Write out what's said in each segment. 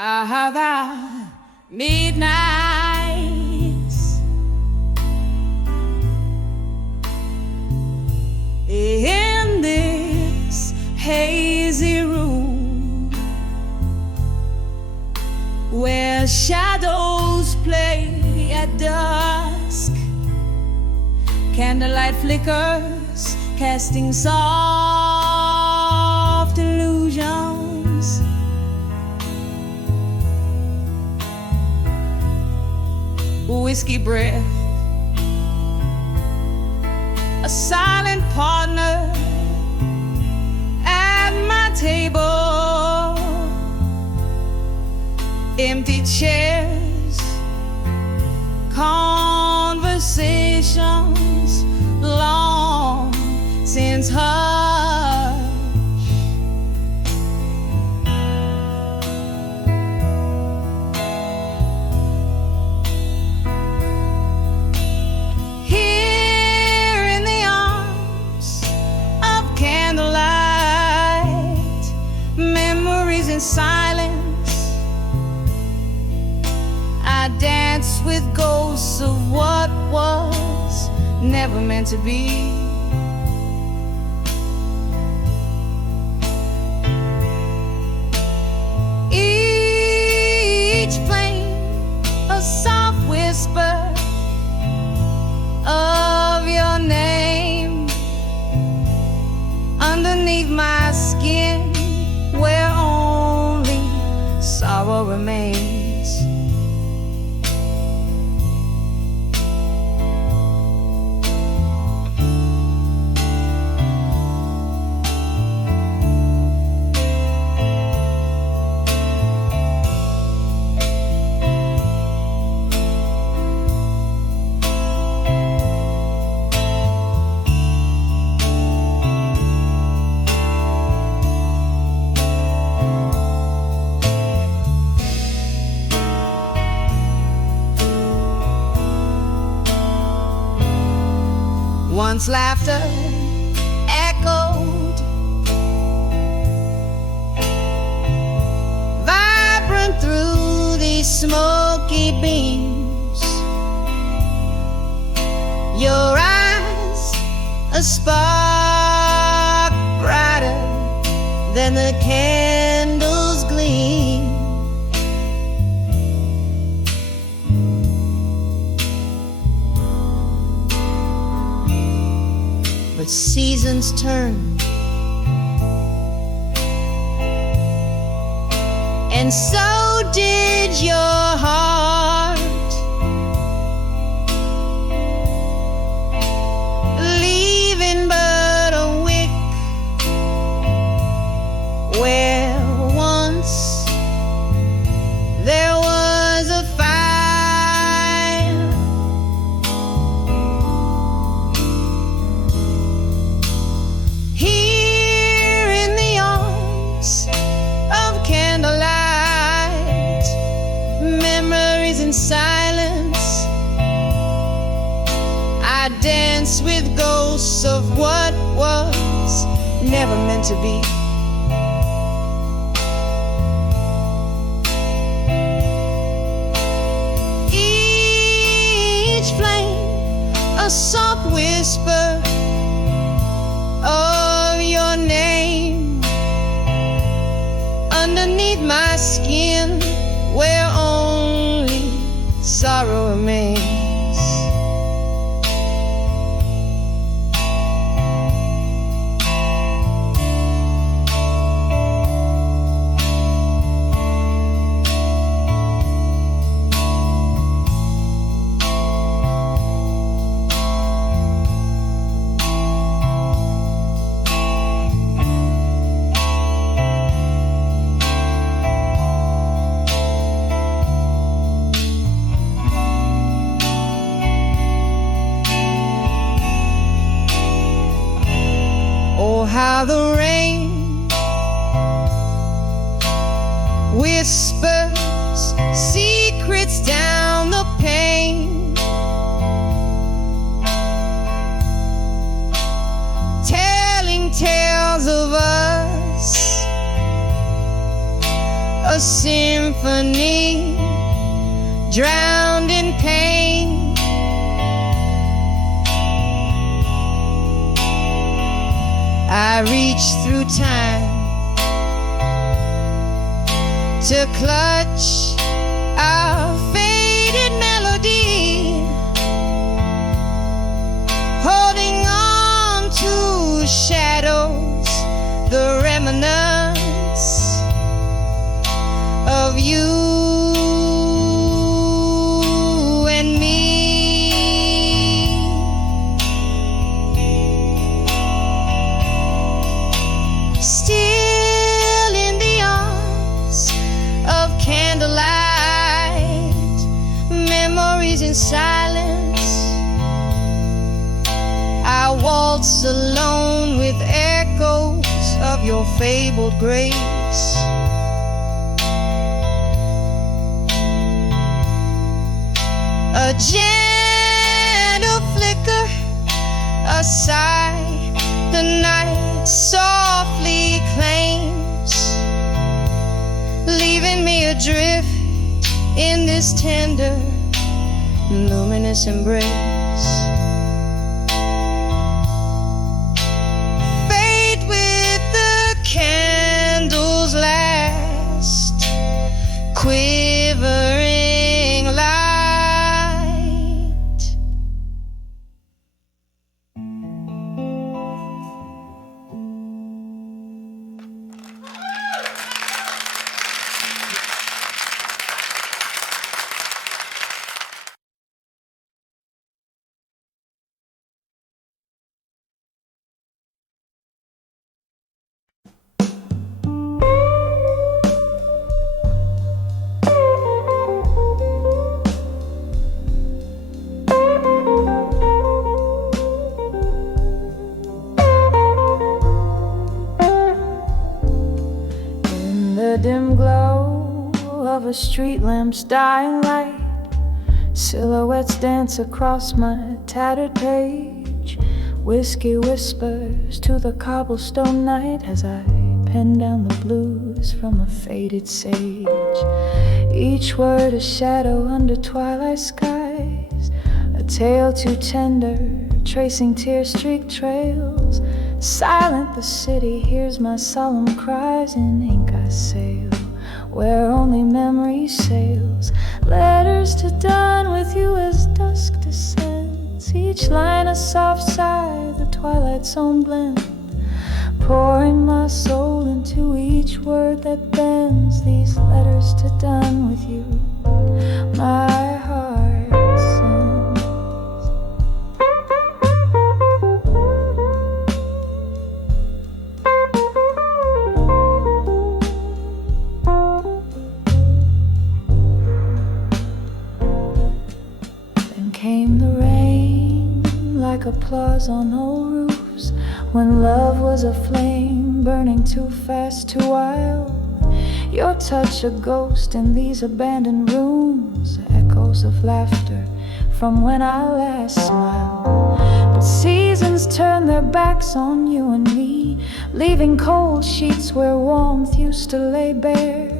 the midnights in this hazy room where shadows play at dusk, candlelight flickers casting soft illusions. Whiskey breath, a silent partner at my table, empty chairs, conversations long since hushed. Here in the arms of candlelight, memories in silence, I dance with ghosts of what was never meant to be. Each plane a soft whisper of your name underneath my skin, where only sorrow remains. Once laughter echoed, vibrant through these smoky beams. Your eyes, a spark brighter than the candles gleam. But seasons turn, and so did your heart, leaving but a wick where once there was a fire. In silence, I dance with ghosts of what was never meant to be. Each flame a soft whisper of your name underneath my skin, where only sorrow remains. How the rain whispers secrets down the pane, telling tales of us a symphony drowned in pain. I reach through time to clutch our faded melody, holding on to shadows, the remnants of you and me. Still in the arms of candlelight, memories in silence, I waltz alone with echoes of your fabled grace. A gentle flicker, a sigh, the night softly claims, leaving me adrift in this tender, luminous embrace. Fade with the candle's last quivering light. The dim glow of a street lamp's dying light, silhouettes dance across my tattered page. Whiskey whispers to the cobblestone night as I pen down the blues from a faded sage. Each word a shadow under twilight skies, a tale too tender, tracing tear-streaked trails. Silent the city hears my solemn cries, in ink I sail where only memory sails. Letters to dawn with you as dusk descends, each line a soft sigh, the twilight's own blend. Pouring my soul into each word that bends, these letters to dawn with you, my heart sends. Came the rain like applause on old roofs, when love was a flame burning too fast, too wild. Your touch a ghost in these abandoned rooms, echoes of laughter from when I last smiled. But seasons turn their backs on you and me, leaving cold sheets where warmth used to lay bare.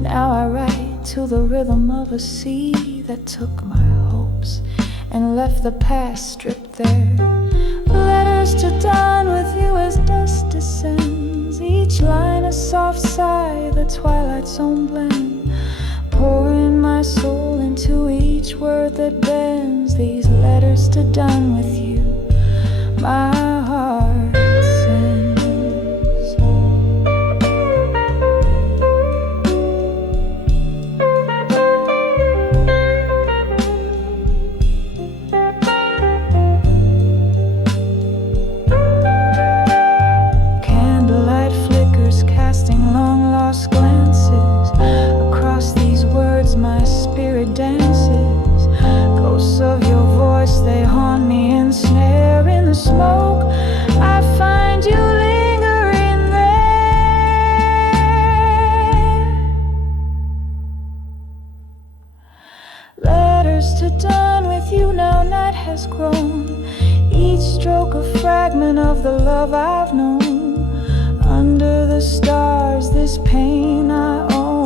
Now I write to the rhythm of a sea that took my hopes and left the past stripped there. Letters to dawn with you as dusk descends, each line a soft sigh, the twilight's own blend. Pouring my soul into each word that bends, these letters to dawn with you, my heart sends. Dances, ghosts of your voice, they haunt me and snare in the smoke. I find you lingering there. Letters to dawn with you, now night has grown, each stroke a fragment of the love I've known. Under the stars, this pain I own.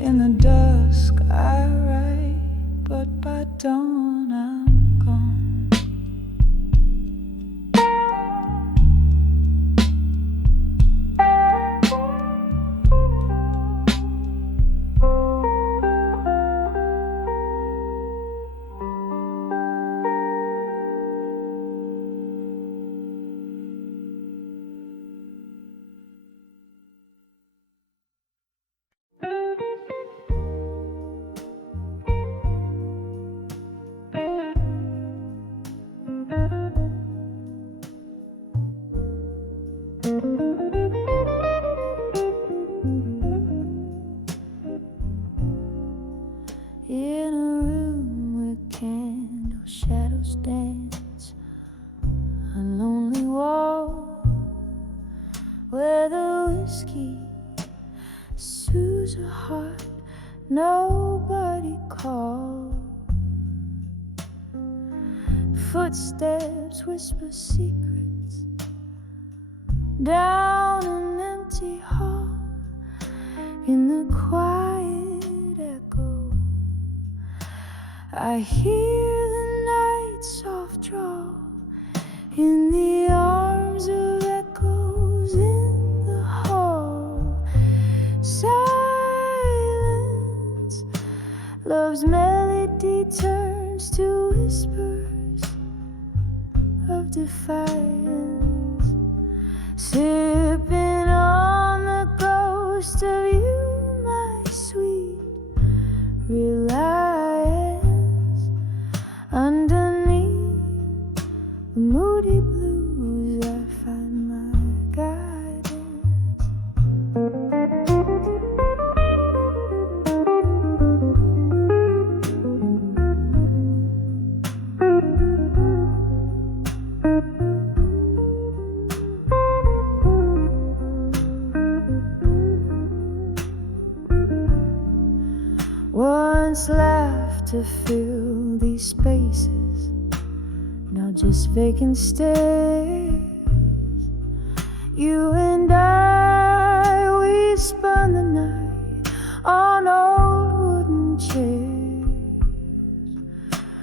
In the dusk I write, but by dawn I'm gone. In a room where candle shadows dance, a lonely wall where the whiskey soothes a heart nobody called. Footsteps whisper secrets down an empty hall. In the quiet echo I hear the night soft draw in the arms of echoes in the hall. Silence, love's melody turns to whispers of defiance. Sipping on the ghost of you, my sweet reliance. Underneath the moody blues I find my guidance. Once laughed to fill these spaces, now just vacant stares. You and I, we spun the night on old wooden chairs.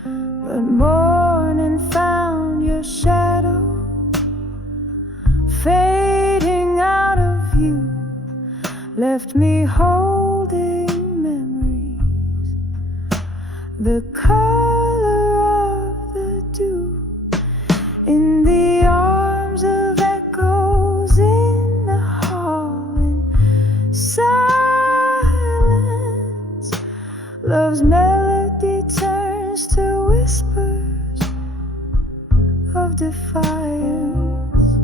But morning found your shadow fading out of view, left me holding the color of the dew in the arms of echoes in the hall. In silence, love's melody turns to whispers of defiance.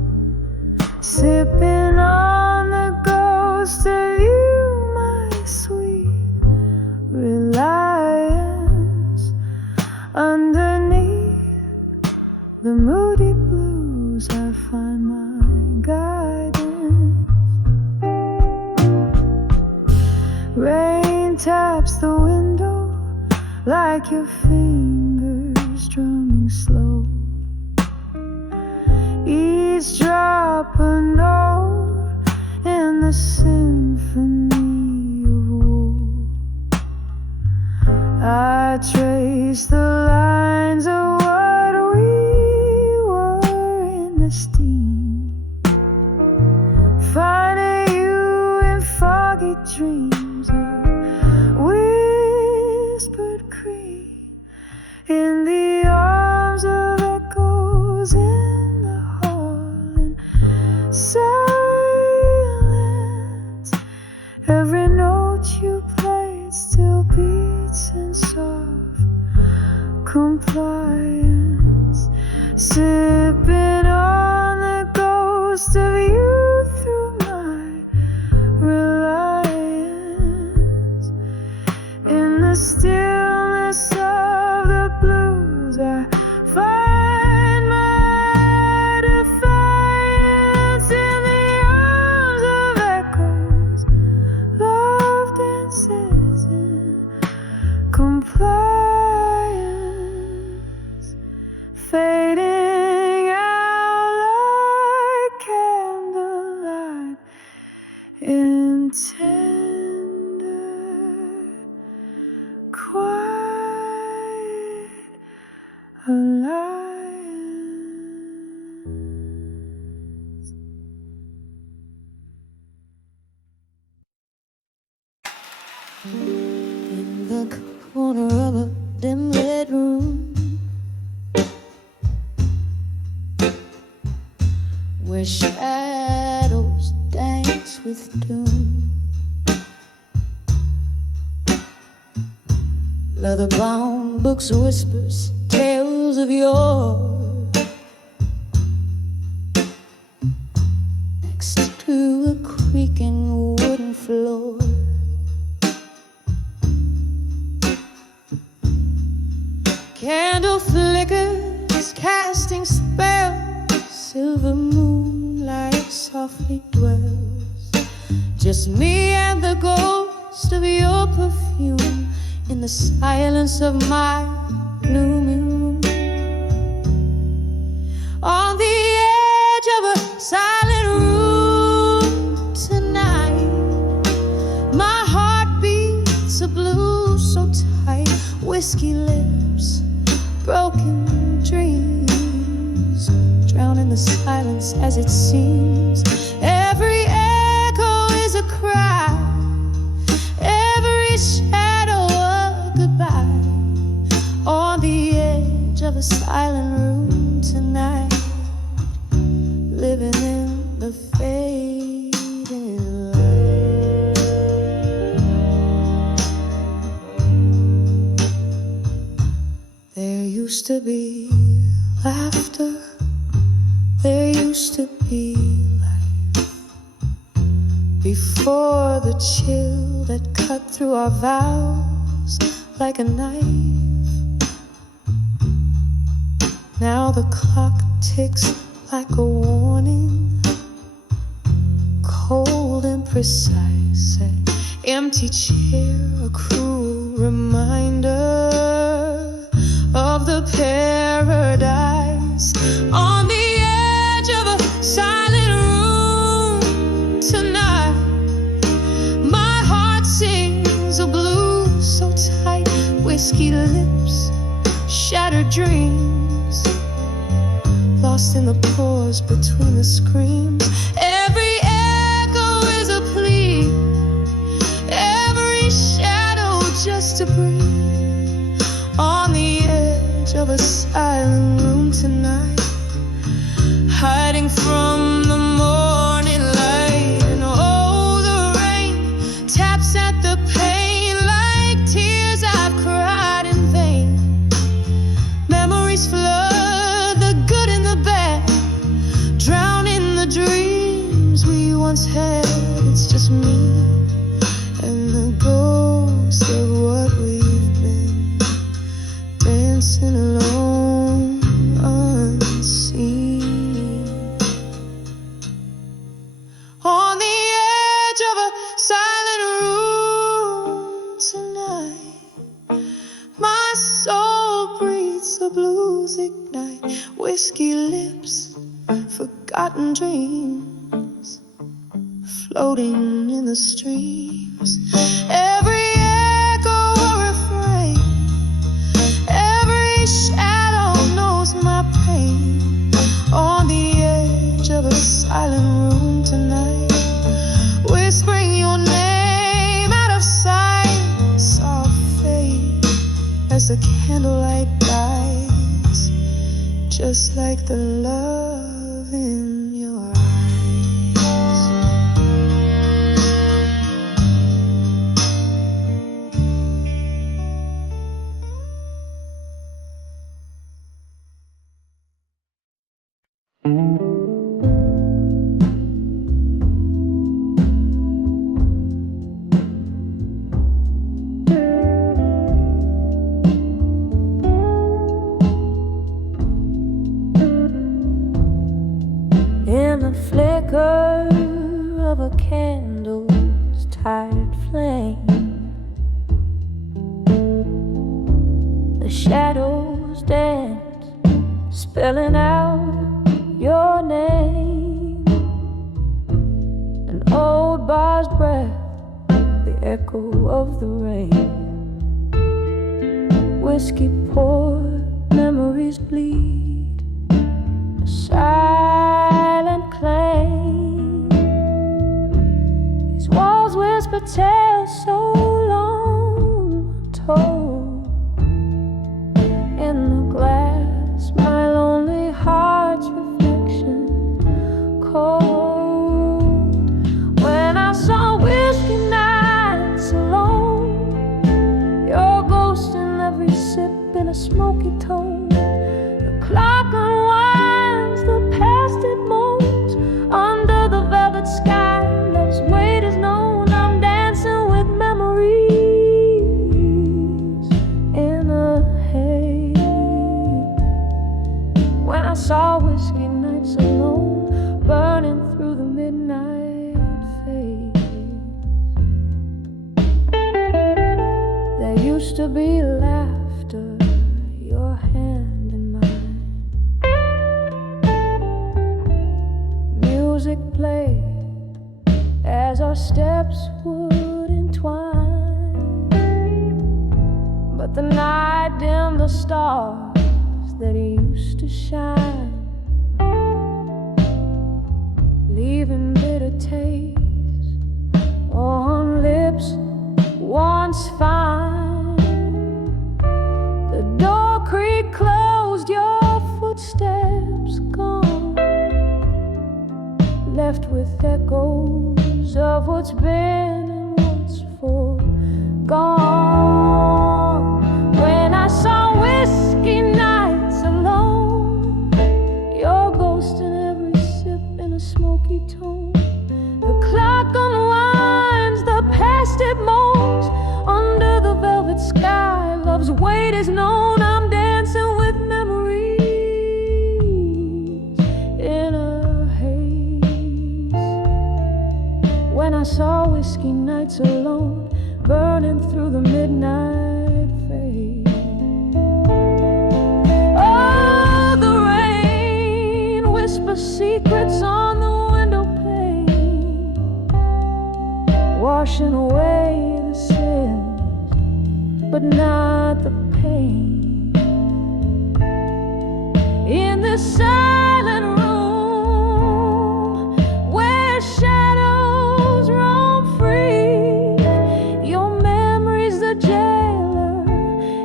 Sipping on the ghost of you, my sweet reliance. Underneath the moody blues I find my guidance. Rain taps the window like your fingers drumming slow. Each drop a note in the symphony of woe. I trace the lines of what we were in the steam, finding you in foggy dreams of whispered cream in the arms of echoes in the hall. In silence, every note you played still beats in soft compliance. Sipping on the ghost of you through my reliance. In the stillness of the blues I find my defiance. In the arms of echoes, love dances in compliance, fading out like candlelight in tender the corner of a dim lit room where shadows dance with doom. Leather-bound books, whispers, tales of yore, next to a creaking wooden floor. Candle flickers, casting spells, silver moonlight softly dwells. Just me and the ghost of your perfume in the silence of my gloomy room. On the edge of a silent room tonight, my heart beats a blues so tight. Whiskey lips, broken dreams, drown in the silence as it seems. Every echo is a cry, every shadow a goodbye. On the edge of a silent room tonight, living in the fading light. There used to be laughter, there used to be life, before the chill that cut through our vows like a knife. Now the clock ticks like a warning, cold and precise. An empty chair, a cruel reminder of the paradise. On the edge of a silent room tonight, my heart sings a blues so tight. Whiskey lips, shattered dreams, lost in the pause between the screams. Every echo is a plea, every shadow just to breathe. On the edge of a silent room tonight, hiding from the morning light. And oh, the rain taps at the pain like tears I've cried in vain. Memories flood, the good and the bad, drown in the dreams we once had. It's just me and the ghost of what we've been, dancing alone, unseen. On the edge of a silent room tonight, my soul breathes, the blues ignite. Whiskey lips, forgotten dreams, floating in the streams. Every echo a refrain, every shadow knows my pain. On the edge of a silent room tonight, whispering your name out of sight. Soft fade as the candlelight dies, just like the love in your eyes. In the flicker of a candle's tired flame, the shadows dance, spelling out your name. An old bar's breath, the echo of the rain. Whiskey poured, memories bleed, a silent claim. These walls whisper tales so long ghost in every sip in a smoky tone. The clock unwinds, the past it moans. Under the velvet sky, love's weight is known. I'm dancing with memories in a haze. When I saw whiskey nights alone, burning through the midnight fade. There used to be laughter, your hand in mine. Music played as our steps would entwine. But the night dimmed the stars that used to shine, leaving bitter taste on lips once fine. The door creaked closed, your footsteps gone, left with echoes of what's been and what's forgone. When I saw whiskey nights alone, your ghost in every sip in a smoky tone. The clock unwinds, the past it moans. Under the velvet sky, love's weight is known. I'm dancing with memories in a haze. When I saw whiskey nights alone, burning through the midnight fade. Oh, the rain whispers secrets on the window pane, washing away the sins, but not the pain. In this silent room where shadows roam free, your memory's the jailer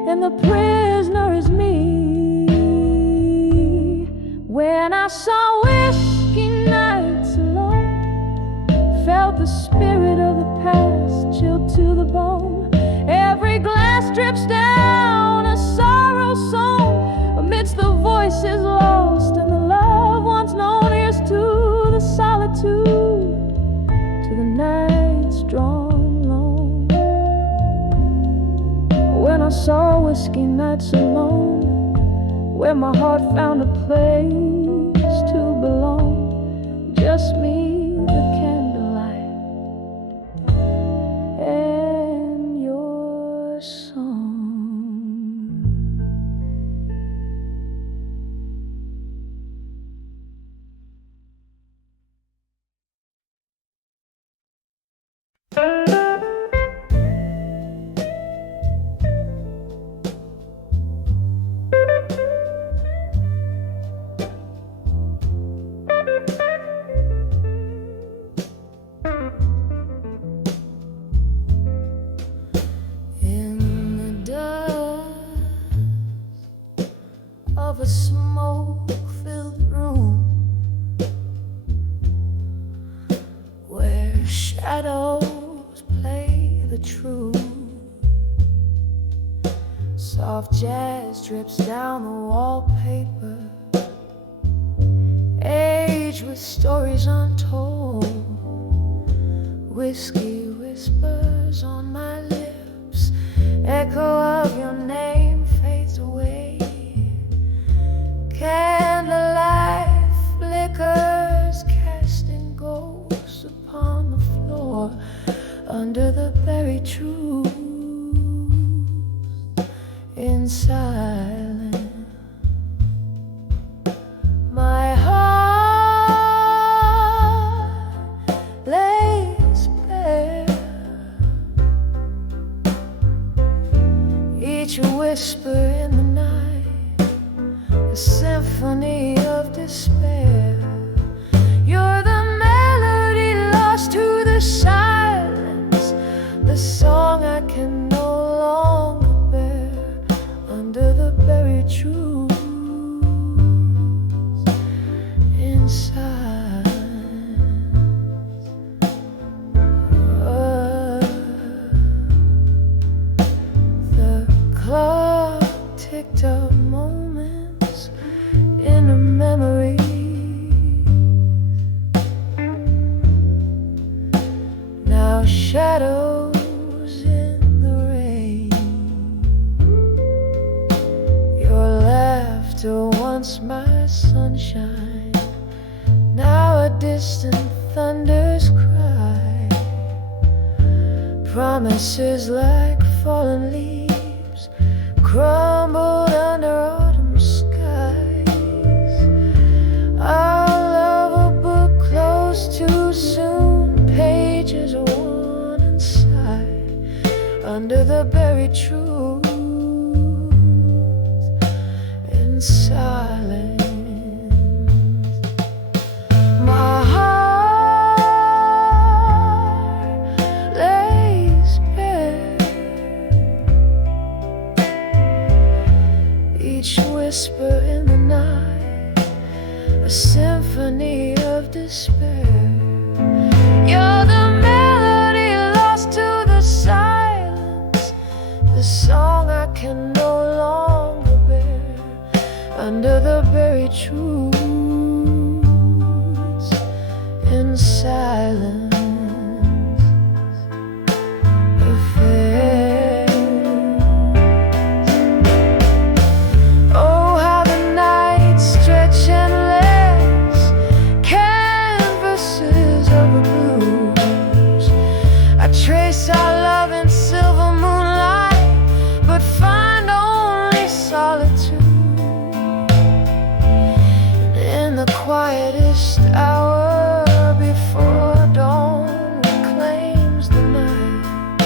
and the prisoner is me. When I saw whiskey nights alone, felt the spirit of the past chilled to the bone. Every glass drips down, a sorrow sown amidst the voices lost and the love once known. Here's to the solitude, to the nights drawn long. When I saw whiskey nights alone, where my heart found a place to belong, just me, the candlelight, and your song. In the dust of a smoke-filled room, where shadows play the true, soft jazz drips down the wallpaper, age with stories untold. Whiskey whispers on my lips, echo of your name fades away. Candlelight flickers, casting ghosts upon the floor under the buried truth. In silence, my heart lays bare. Each whisper in the night, a symphony of despair. You're the melody lost to the silence, the song I can no longer bear under the buried truth. In silence, the picked up moments in a memory. Now shadows in the rain. Your laughter once my sunshine, now a distant thunder's cry. Promises like fallen leaves crumbled under autumn skies. Our love a book closed too soon, pages worn inside under the buried truth in silence. My heart lays bare, each whisper in the night a symphony of despair. You're the melody lost to the silence, the song I can no longer bear under the buried truths in silence. Trace our love in silver moonlight, but find only solitude. And in the quietest hour before dawn reclaims the night,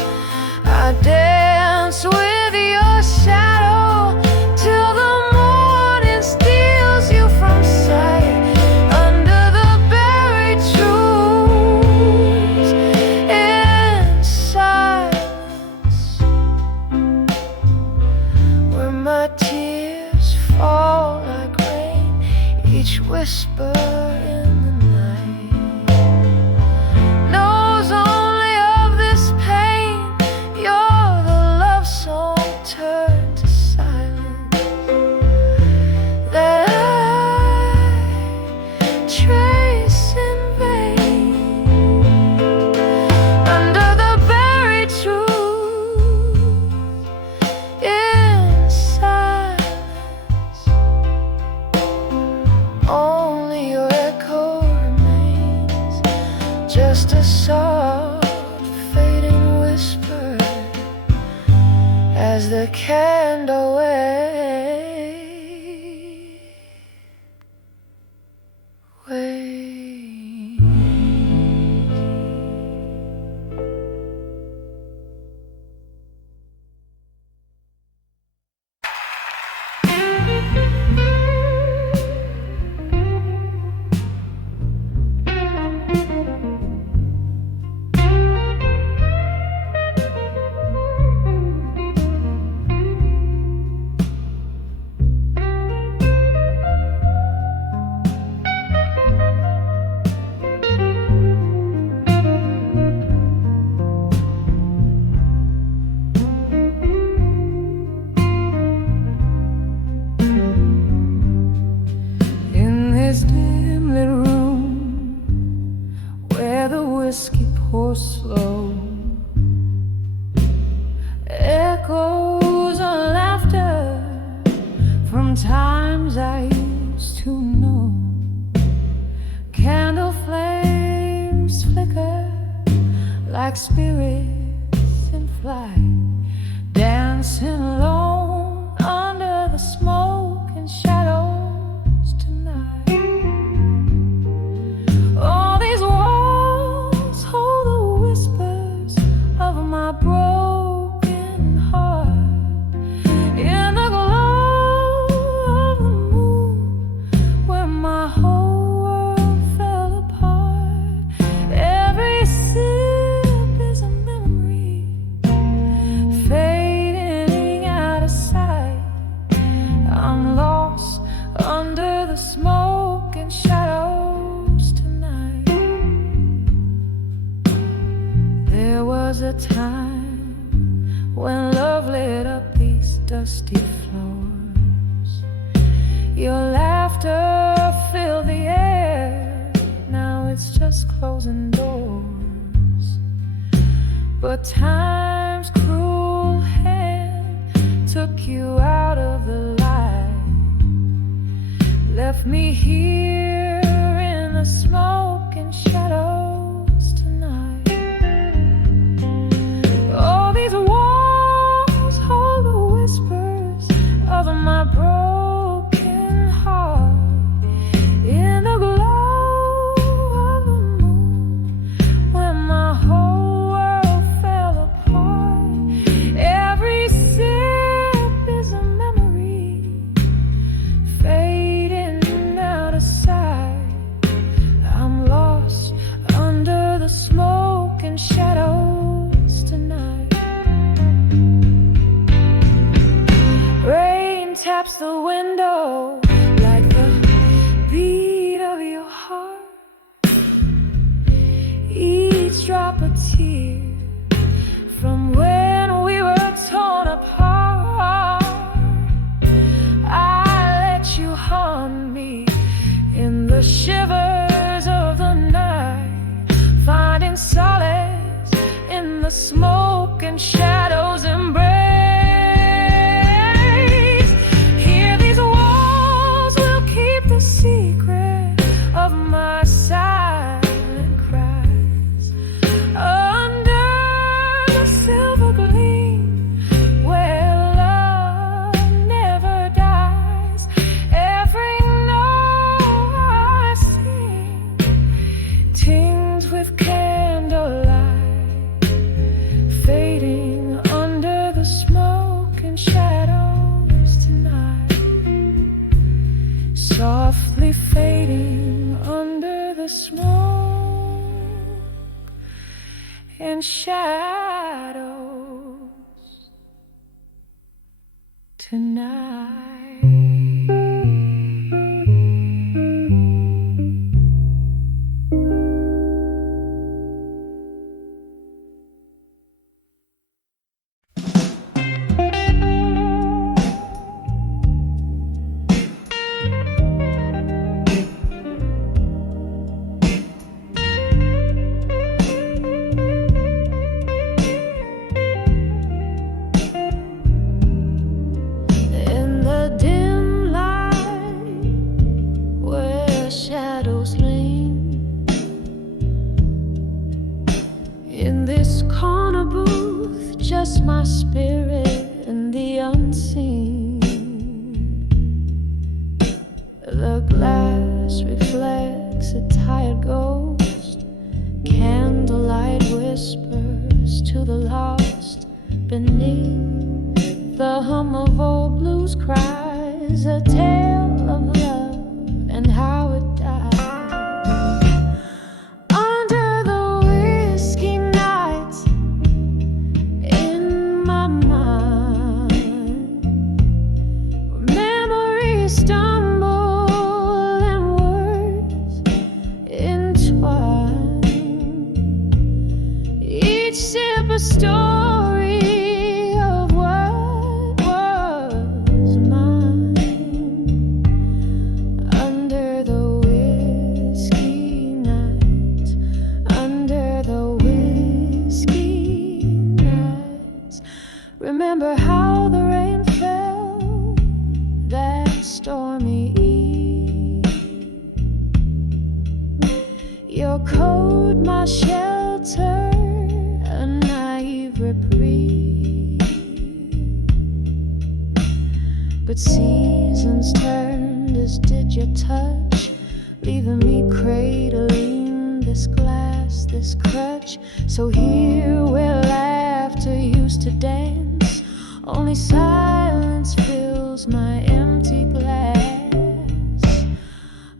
I dance with your shadow till the morning steals you from sight under the buried truths. My tears fall like rain, each whisper in the night knows only of this pain. You're the love song turned to silence that I trace in vain under the buried truth. Only your echo remains, just a soft fading whisper as the candle wanes. Whiskey pours slow, echoes of laughter from times I used to know. Candle flames flicker like spirits in flight, dancing alone under the smoke and shadows tonight. All these walls hold the whispers of my broken heart. In the glow of the moon, where my whole world fell apart, every sip is a memory fading out of sight. I'm lost under the smoke and shadows tonight. There was a time when love lit up these dusty floors. Your laughter filled the air. Now it's just closing doors. But time's cruel hand took you out of the light, left me here in the smoke and shadows tonight. Oh, these walls hold the whispers of my broken heart. In the glow of the moon, when my whole world fell apart, every sip is a memory fading out of sight. I'm lost under the smoke and shadows tonight. Rain taps the window like the beat of your heart. Each drop a tear from when we were torn apart. I let you haunt me in the shivers of the night, finding solace in the smoke and shadows embrace. Here these walls will keep the secret of my silent cries. Under the silver gleam where love never dies, every note I sing tinged with candlelight, fading under the smoke and shadows tonight. Softly fading under the smoke and shadows tonight. In the dim light where shadows lean, in this corner booth, just my spirit and the unseen. The glass reflects a tired ghost. Candlelight whispers to the lost beneath the hum of old blues cries, a tale of love and how it died. Under the whiskey nights in my mind, where memories stumble and words entwine, each sip a story of what was mine. Under the whiskey nights, under the whiskey nights, remember how the rain fell that stormy eve. Your coat, my shelter, a naive reprieve. But seasons turned as did your touch, leaving me cradling this glass, this crutch. So here where laughter used to dance, only silence fills my empty glass.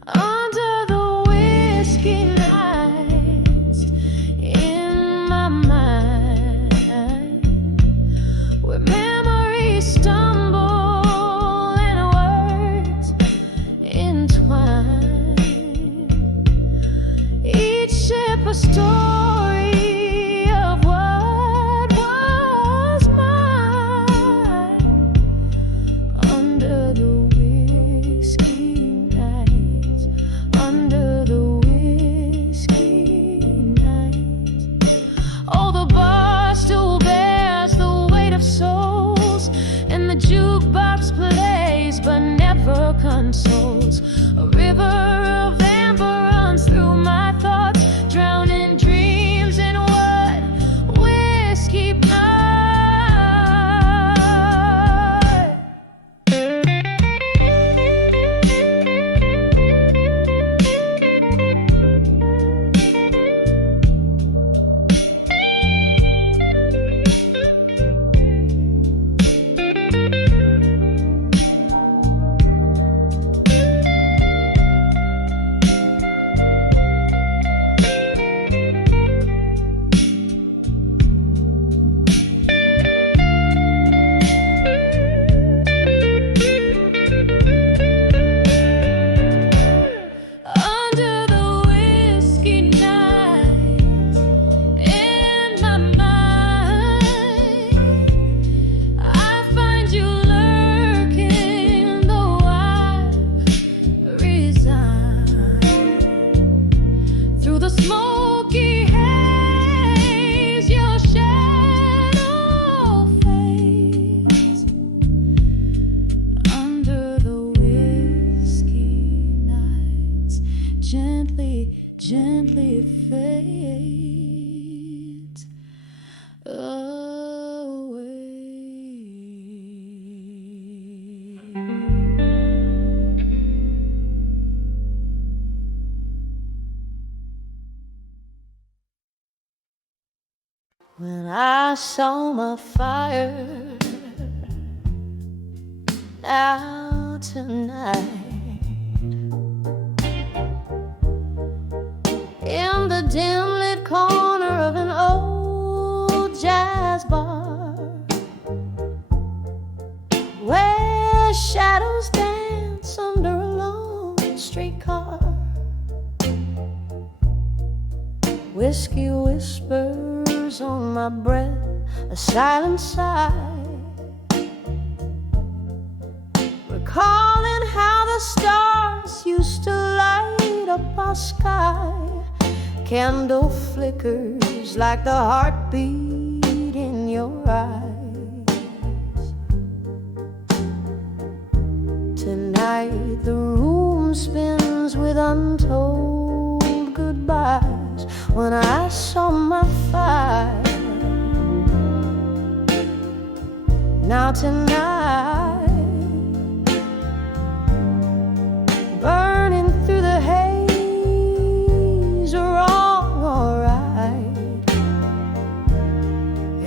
Under the whiskey nights in my mind, where memories stumble and words entwine, each sip a story of what was mine. the jukebox plays but never consoles. A river of amber runs through my thoughts, drowning dreams in what whiskey blood. Smoky haze, your shadow fades under the whiskey nights. Gently, gently fades away. When I saw my fire, now tonight, in the dim lit corner of an old jazz bar, where shadows dance under a lone streetcar, whiskey whispers on my breath, a silent sigh, recalling how the stars used to light up our sky. Candle flickers like the heartbeat in your eyes. Tonight the room spins with untold goodbyes. When I saw my fire, now tonight, burning through the haze, are all alright.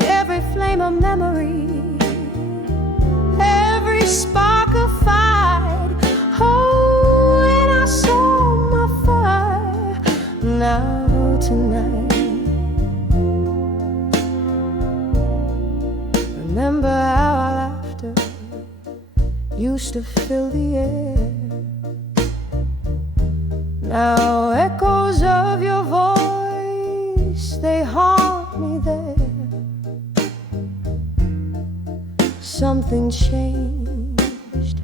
Every flame of memory, every spark of fight. Oh, when I saw my fire, now tonight. Remember how our laughter used to fill the air. Now echoes of your voice, they haunt me there. Something changed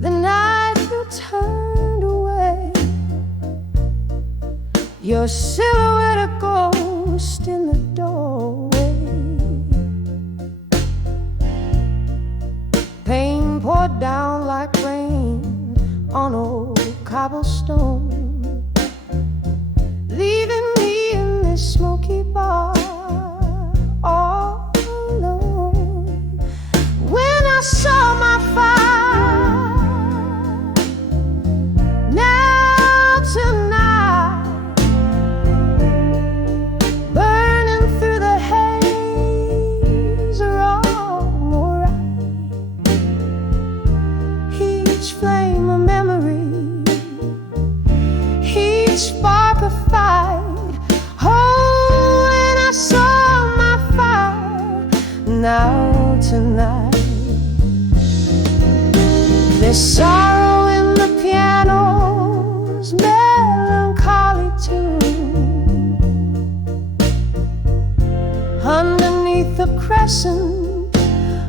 the night you turned away. Your silhouette a ghost in the doorway. Pain poured down like rain on old cobblestone, leaving me in this smoky bar all alone. When I saw my fire, now tonight, burning through the haze, are all alright. Each flame a memory, each spark a fight. Oh, when I saw my fire, now tonight. There's sorrow in the piano's melancholy tune, underneath the crescent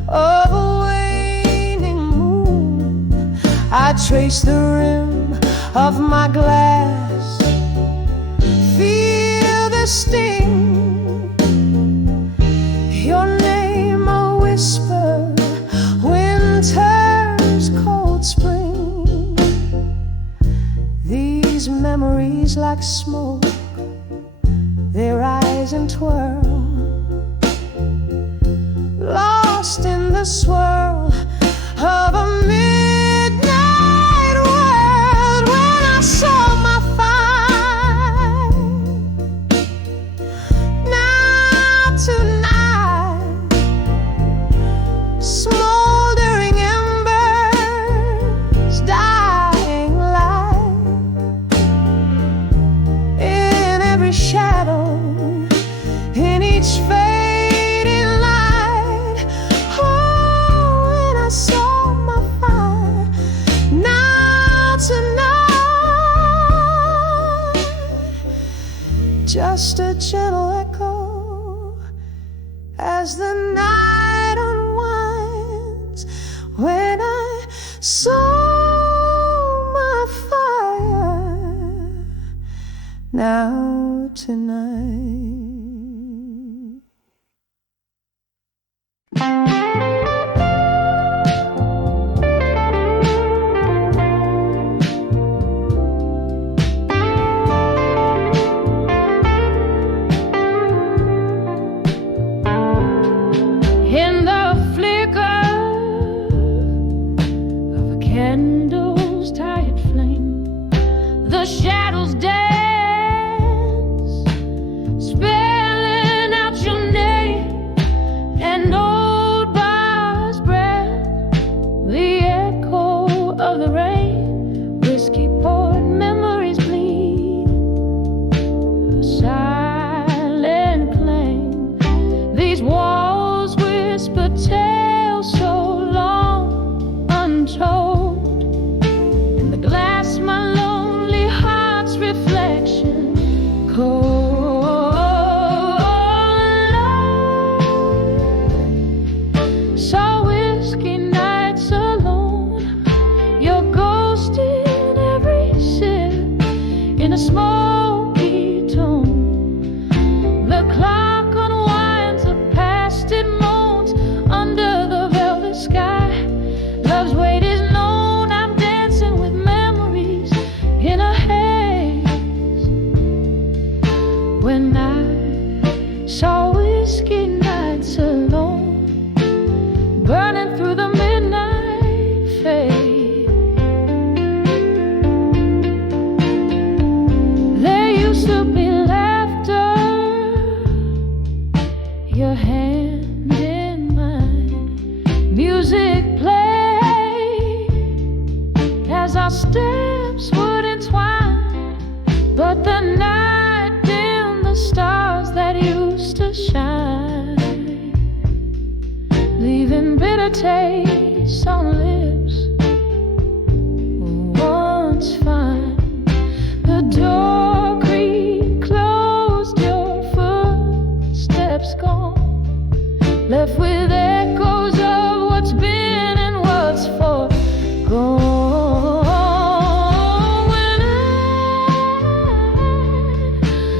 of a waning moon. I trace the rim of my glass, feel the sting, your name a whisper when winter's cold spring. These memories like smoke, they rise and twirl, lost in the swirl of a midnight world. When I saw my fire, now tonight, smoldering embers, dying light, in every shadow, in each fading light. Oh, when I saw my fire, now tonight, just a gentle echo as the night unwinds. When I saw my fire, now tonight. In the flicker of a candle's tired flame, the shadows dance, spelling out your name, and old bars breath, the echo of the rain, whiskey poured, memories bleed, a silent claim. These walls whisper tales so long untold. In the glass, my lonely heart's reflection, cold. Saw whiskey nights alone, your ghost in every sip, in a smoky tone. The clock unwinds, the past it moans under the velvet sky. Love's weight is known, I'm dancing with memories in a haze. When I saw whiskey nights alone, burning through the midnight fade. There used to be laughter, your hand in mine, music played as our steps would entwine. But the night dimmed the stars that used to shine, leaving bitter tastes on lips once fine. The door creaked closed, your footsteps gone, left with echoes of what's been and what's forgone. When I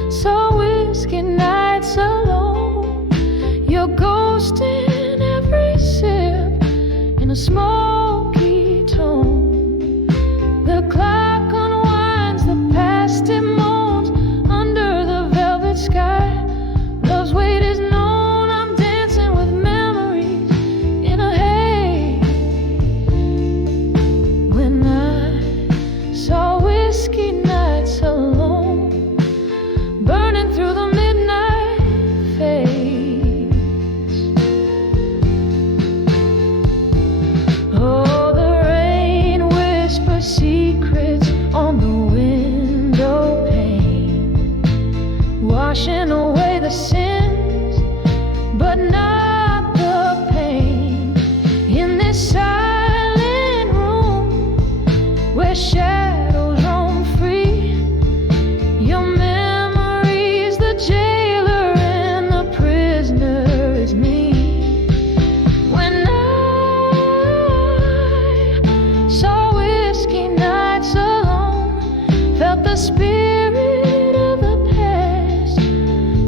saw whiskey nights alone, your ghost in every sip, in a smoky tone. The clock unwinds, the past it moans under the velvet sky. Love's weight is known, I'm dancing with memories in a haze. When I saw whiskey nights alone, burning through the midnight fades. Oh, the rain whispers secrets on the window pane, washing away the sins, but not the pain. In this silent room where shadows roam free, your memory's the jailer and the prisoner is me. When I saw whiskey nights alone, felt the spirit of the past,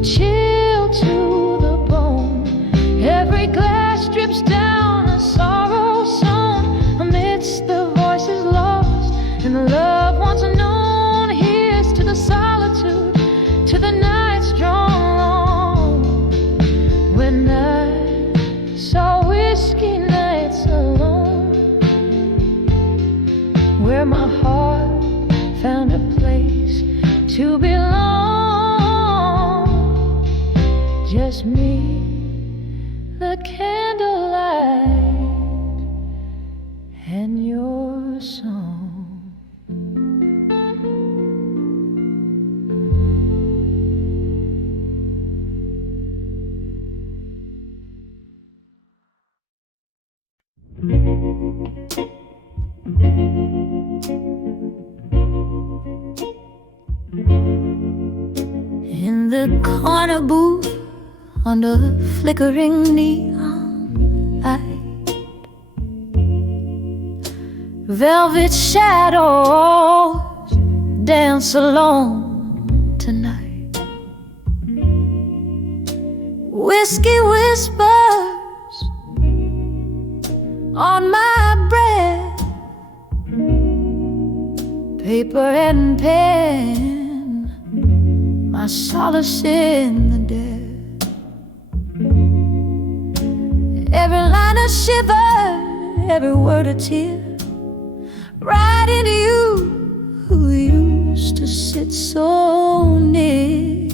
chill to the bone. Every glass drips down a sorrow song. my heart found a place to belong. Just me, the candlelight, and your song. In the corner booth, under flickering neon light, velvet shadows dance alone tonight. Whiskey whispers on my breath, paper and pen, my solace in the dead. Every line a shiver, every word a tear, right into you, who used to sit so near.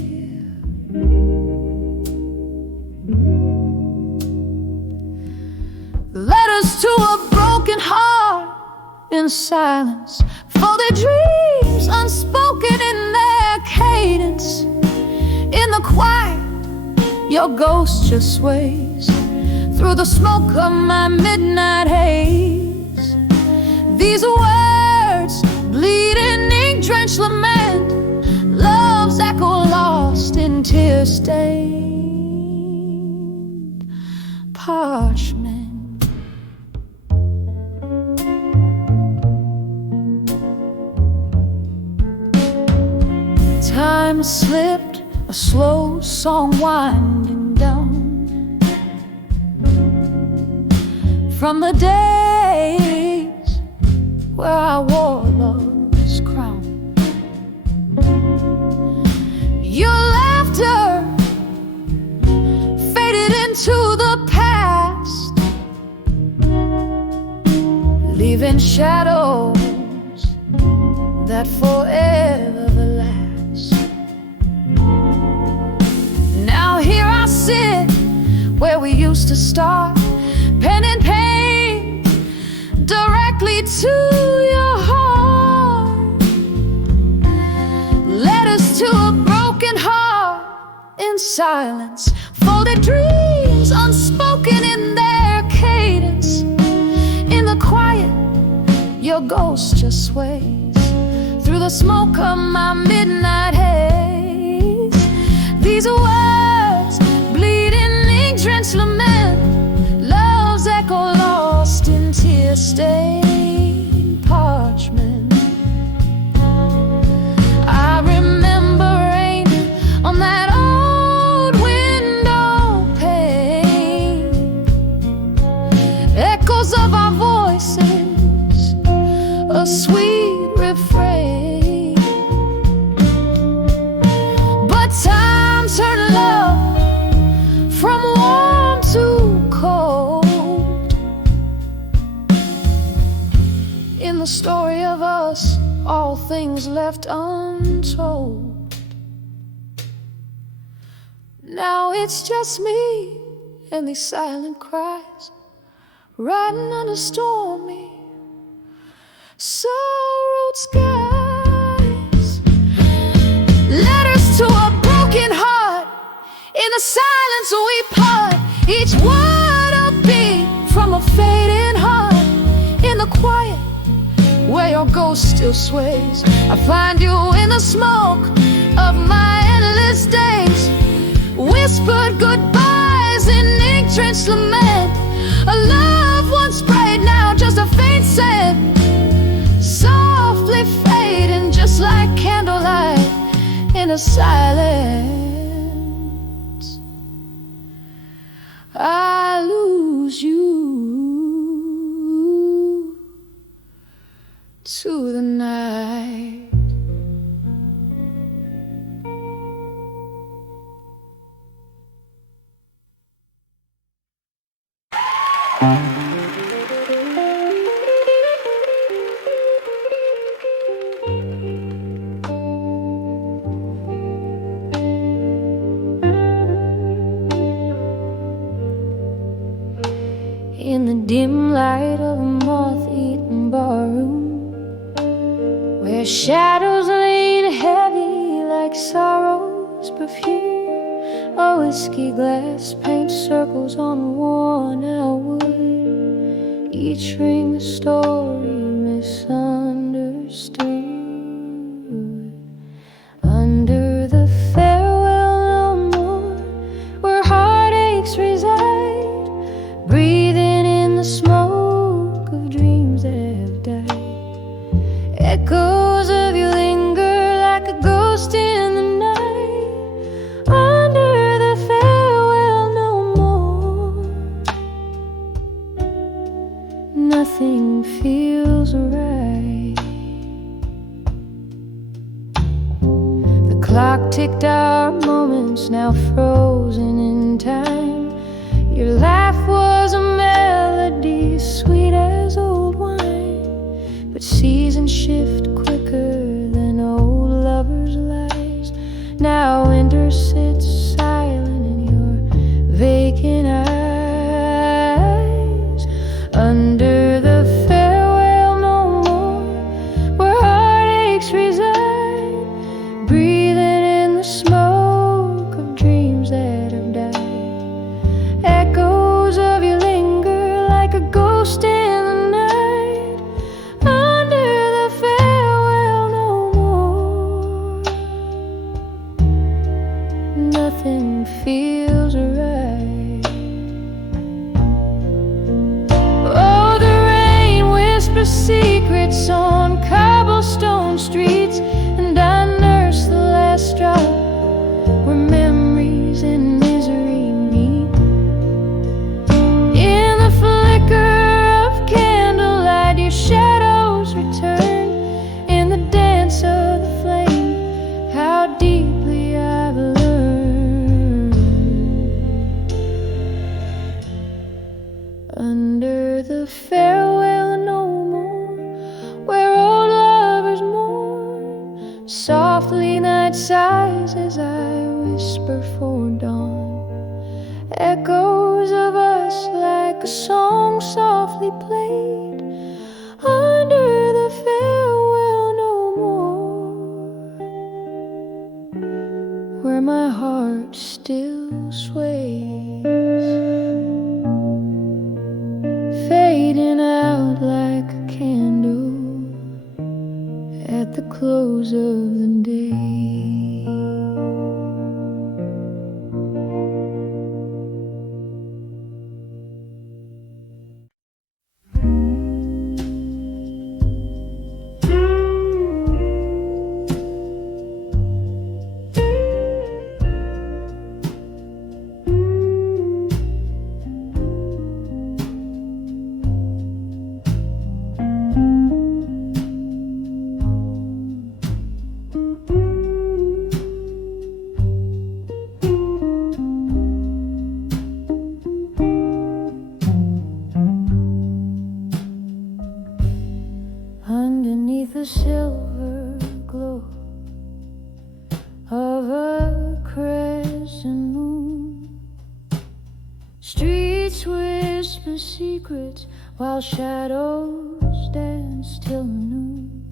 Letters to a broken heart in silence, folded dreams unspoken in their cadence. In the quiet, your ghost just sways through the smoke of my midnight haze. These words, bleeding ink-drenched lament, love's echo lost in tear-stained parchment. Time slipped, a slow song winding down from the days where I wore love's crown. Your laughter faded into the past, leaving shadows that forever last. Now here I sit where we used to start, pen and paint directly to your heart. Letters to a broken heart in silence, folded dreams unspoken in their cadence. In the quiet, your ghost just sways through the smoke of my midnight haze. These words, bleeding ink-drenched lament, love's echo lost in tear-stained parchment. I remember rain on that old window pane, echoes of our voices, a sweet refrain. But time turned love from warm to cold. In the story of us, all things left untold. Now it's just me and these silent cries, riding under stormy sorrowed skies. Letters to a broken heart, in the silence we part, each word a beat from a fading heart. In the quiet, where your ghost still sways, I find you in the smoke of my endless days. Whispered goodbyes in ink-drenched lament, a love once bright, now just a faint scent, softly fading just like candlelight in a silence. I lose you to the night. light of a moth-eaten barroom, where shadows lean heavy like sorrow's perfume. A whiskey glass paints circles on worn-out wood, each ring a story misunderstood. Under the farewell no more, where heartaches reside, breathing in the smoke of dreams that have died. Echoes of you linger like a ghost in the night. Under the farewell no more, nothing feels right. The clock ticked our moments, now frozen in time. Your laugh was a melody, sweet as old wine, but seasons shift quicker than old lovers' lives. Now winter sits silent in your vacant eyes. Under the farewell no more, where heartaches reside, breathing in the smoke of dreams that have died. Echoes of you linger like a ghost in the night. Under the farewell no more, nothing feels right. Oh, the rain whispers secrets on cobblestone streets, and I nurse the last drop where memories and misery meet. In the flicker of candlelight, your shadows return. In the dance of the flame, how deeply I've learned. Under the farewell no more, where old lovers mourn, softly night sighs as I whisper for dawn. Echoes of us like a song softly played. Under the farewell no more, where my heart still sways, fading out like a candle at the close of the day. Underneath the silver glow of a crescent moon, streets whisper secrets while shadows dance till noon.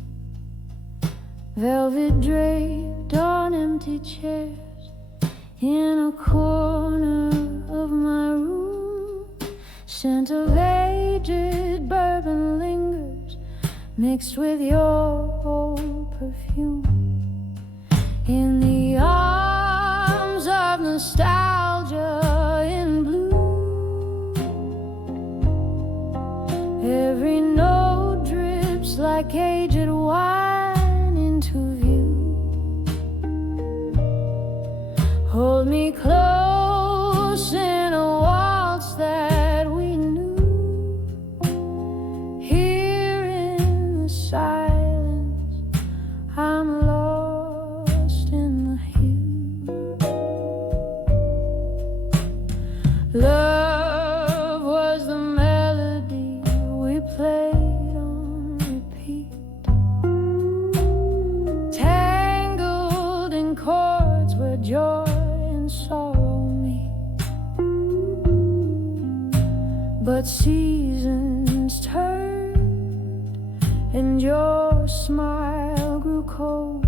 Velvet draped on empty chairs in a corner of my room, scent of aged bourbon lingers mixed with your old perfume. In the arms of nostalgia in blue, every note drips like aged wine into view. Hold me close in a waltz that we knew. Here in the silence, I'm lost in the hue. Love was the melody we played on repeat, tangled in chords where joy and sorrow meet. But seasons turn and your smile grew cold,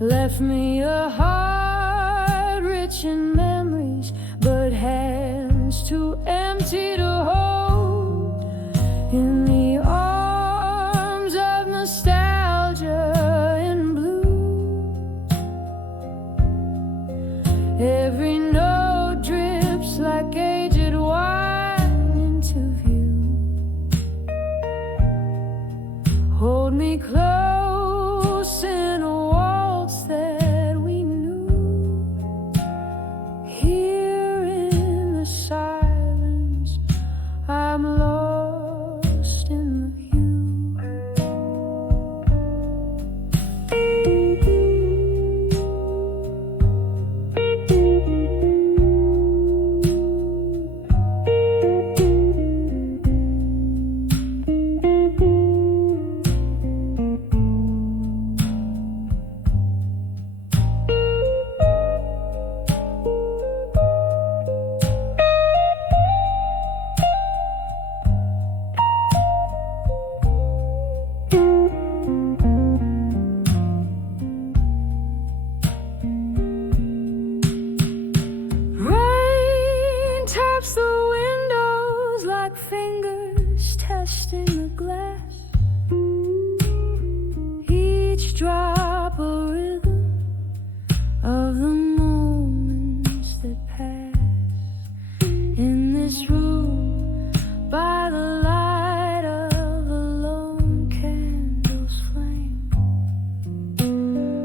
left me a heart rich in memories, but hands too empty to hold. In the arms of nostalgia in blue, every note drips like aged wine into view. Hold me close in a waltz that we knew. Here in the silence, I'm lost in the fingers testing the glass, each drop a rhythm of the moments that pass. In this room, by the light of a lone candle's flame,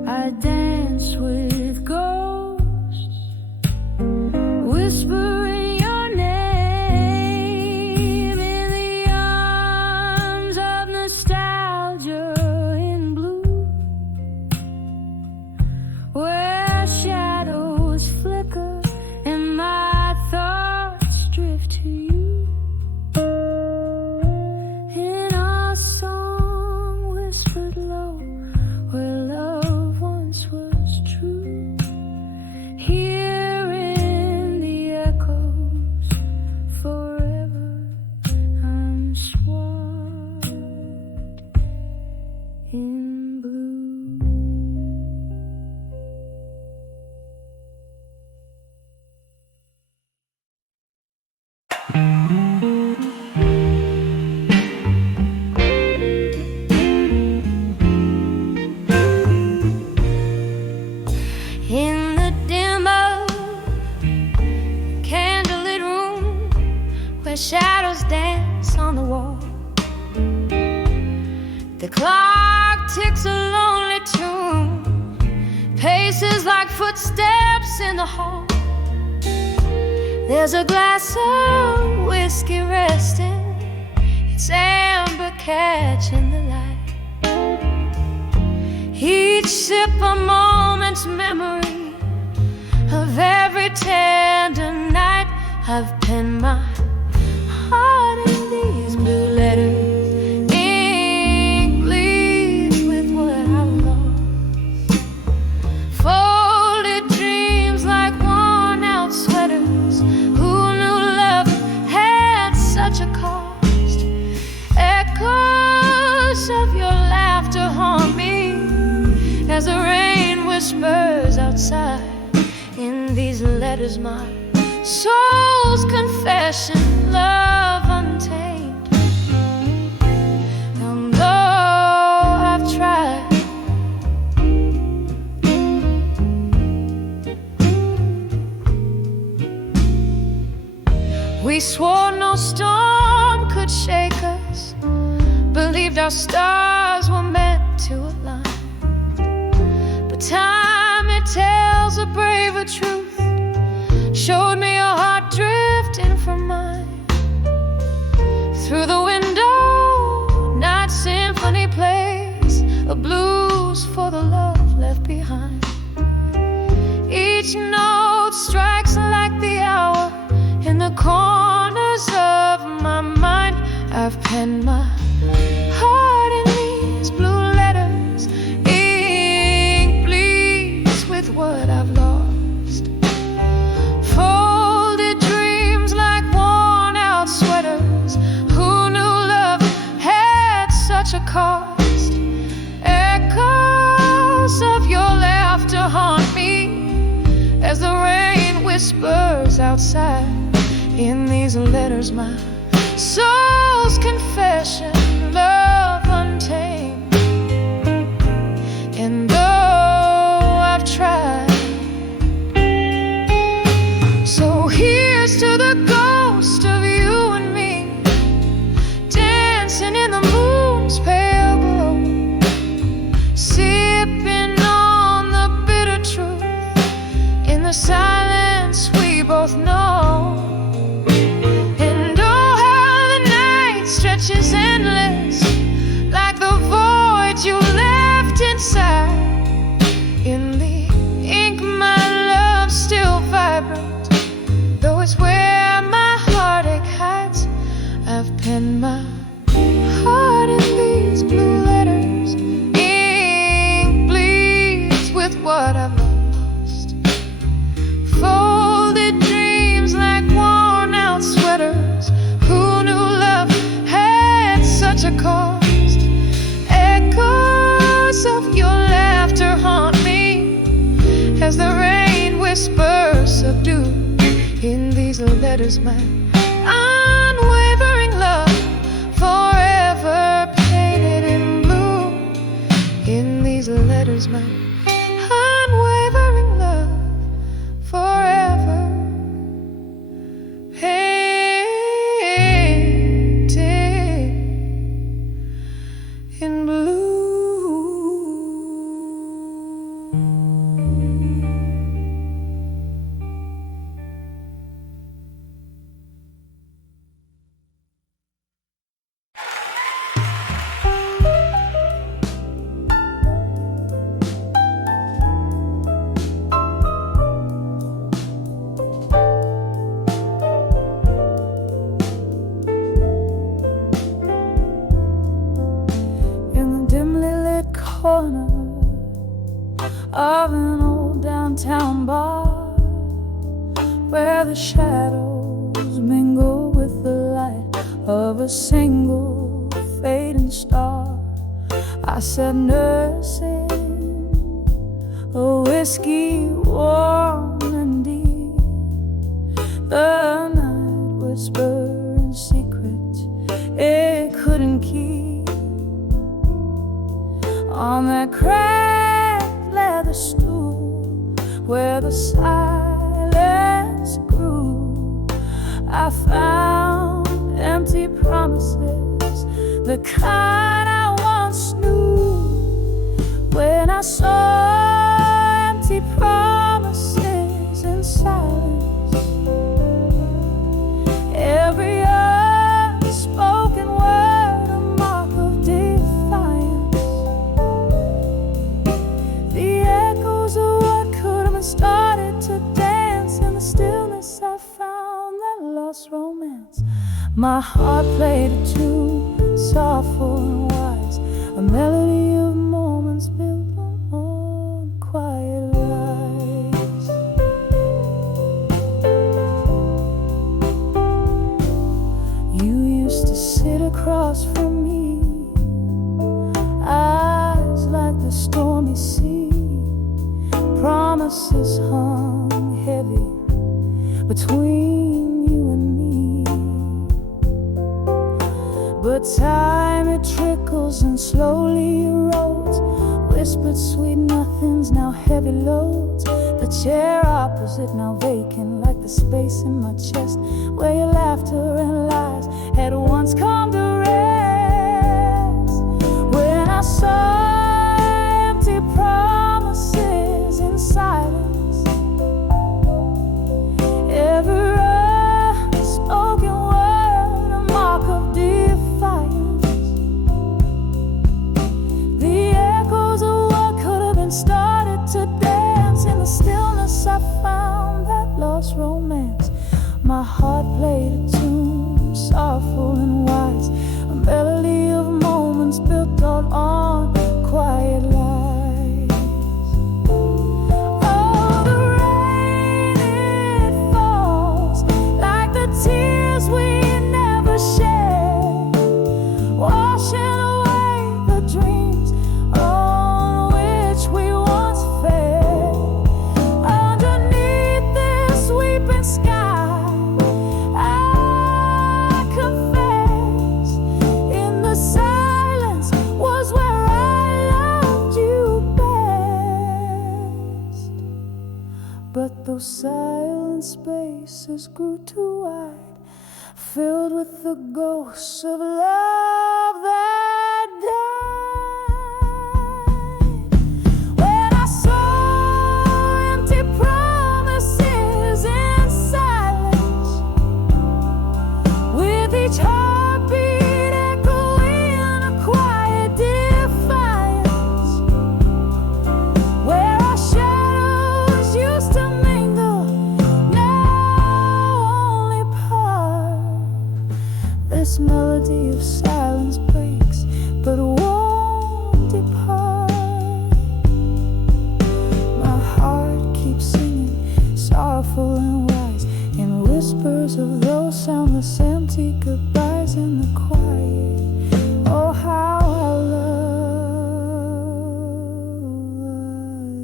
I dance with ghosts, whispering shadows dance on the wall. The clock ticks a lonely tune, paces like footsteps in the hall. There's a glass of whiskey resting, its amber catching the light. Each sip a moment's memory of every tender night. I've penned my heart in these blue letters, ink bleeds with what I've lost. Folded dreams like worn out sweaters. Who knew love had such a cost? Echoes of your laughter haunt me as the rain whispers outside. In these letters my soul's confession, love untamed. And though I've tried, we swore no storm could shake us, believed our stars were meant to align. But time, it tells a braver truth, showed me a heart drifting from mine. Through the window, night symphony plays, a blues for the love left behind. Each note strikes like the hour in the corners of my mind. I've penned my heart in these blue letters, ink bleeds with what I've lost. Folded dreams like worn out sweaters. Who knew love had such a cost? whispers outside. In these letters, my soul's confession, love untamed. And though I've tried, so here's to the ghost of you and me, dancing in the moon's pale glow, sipping on the bitter truth in the silence we both know. And oh, how the night stretches endless, like the void you left inside. In the ink, my love still vibrant, though it's where my heartache hides. I've penned my heart in these blue letters. Ink bleeds with what I've lost. Folded dreams like worn out sweaters. Who knew love had such a cost? Echoes of your laughter haunt me as the rain whispers subdued. In these letters, my unwavering love, forever painted in blue. In these letters, my unwavering love, forever painted in blue. Corner of an old downtown bar, where the shadows mingle with the light of a single fading star. I sat nursing a whiskey warm and deep. The night whispered in secret it couldn't keep. On that cracked leather stool where the silence grew, I found empty promises, the kind I once knew. When I saw empty promises in silence, every unspoken word a mark of defiance. Started to dance in the stillness. I found that lost romance. My heart played a tune, soulful and wise, a melody of moments built on quiet lies. You used to sit across from me, eyes like the stormy sea. Promises hung heavy between you and me, but time it trickles and slowly erodes. Whispered sweet nothings, now heavy loads. The chair opposite, now vacant, like the space in my chest where your laughter and lies had once come to rest. When I saw empty promises in silence, every unspoken word a mark of defiance. The echoes of what could have been started to dance in the stillness. I found that lost romance. My heart played a tune, soulful and wise, a melody of moments built all on quiet lies. Tears we never shared, washing away the dreams on which we once fed. Underneath this we spaces grew too wide, filled with the ghosts of love that died. When I saw empty promises in silence, with each heartbeat echoing a quiet defiance, where our shadows used to mingle, now only part. This melody of silence breaks, but won't depart. My heart keeps singing, sorrowful and wise, in whispers of those soundless empty goodbyes in the quiet. Oh, how our love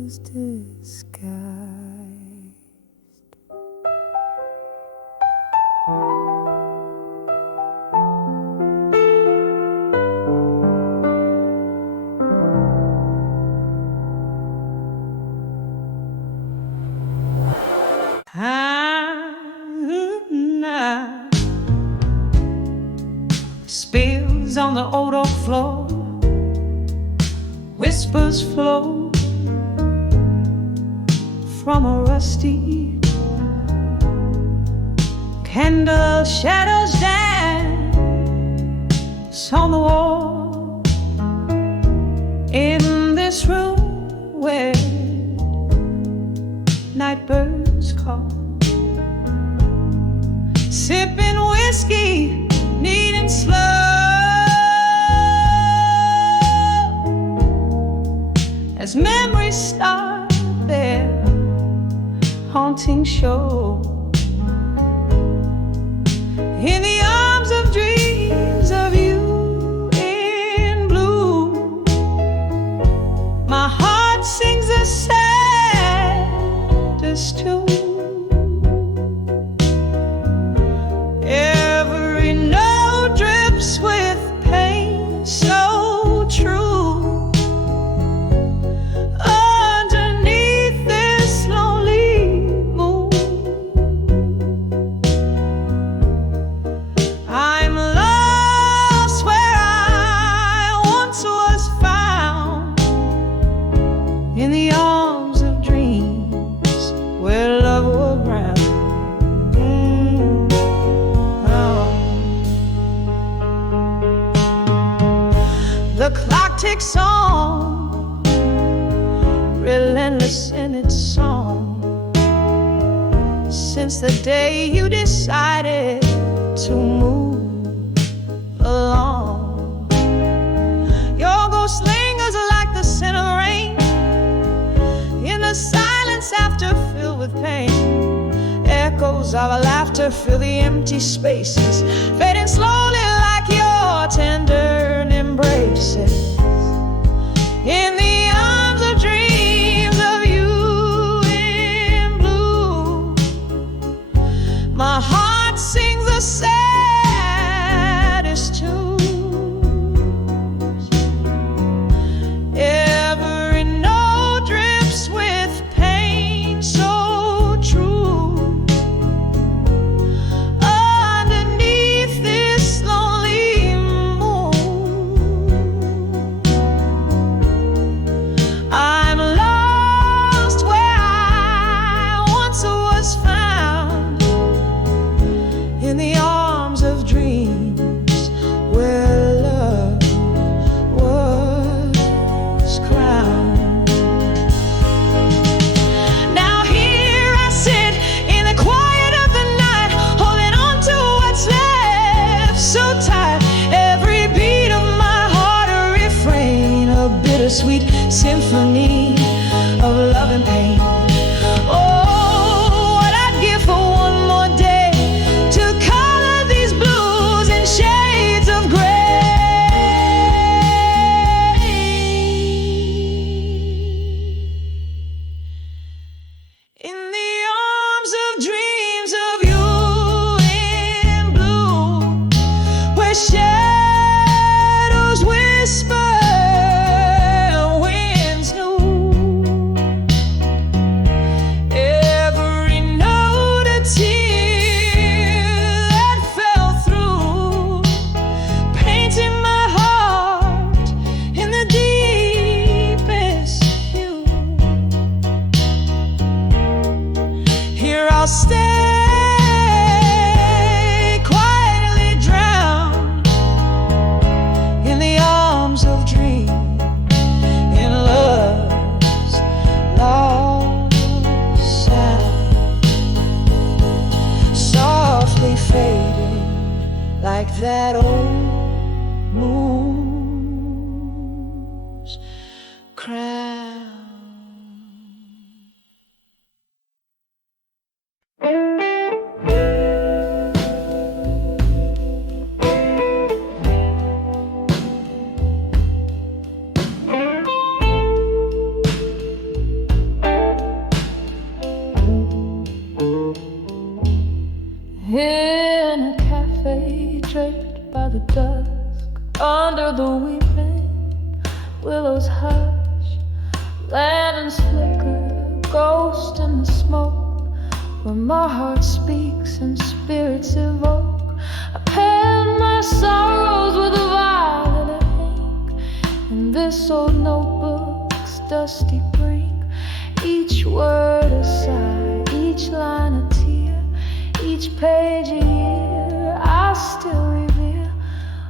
was disguised. Spills on the old oak floor, whispers flow from a rusty candle, shadows dance on the wall. In this room where night birds call, sipping whiskey, needing slow, as memories start their haunting show. In the arms of dreams of you in blue, my heart sings the saddest tune. Every note drips with pain so true. Underneath this lonely moon, I'm lost where I once was found, in the arms of dreams where love will ground. The clock ticks on, relentless in its song, since the day you decided to move along. Your ghost lingers like the scent of rain, in the silence after filled with pain. Echoes of our laughter fill the empty spaces, fading slowly like your tender embraces. In the arms of dreams of you in blue, my heart sings the saddest tunes. Every note drips with pain so true. Underneath this lonely moon, I'm lost where I once was found, in the arms of dreams where love was crowned. Now here I sit in the quiet of the night, holding on to what's left so tight. Every beat of my heart a refrain, a bittersweet symphony of love and pain. Oh, what I'd give for one more day to color these blues in shades of gray. In the arms of dreams of you in blue, where shadows whisper, winds new. that old moon's crown. In a cafe draped by the dusk, under the weeping willows hush, lanterns flicker, ghost in the smoke, where my heart speaks and spirits evoke. I pen my sorrows with a violet ink in this old notebook's dusty brink. Each word a sigh, each line a tear, each page a year I still revere.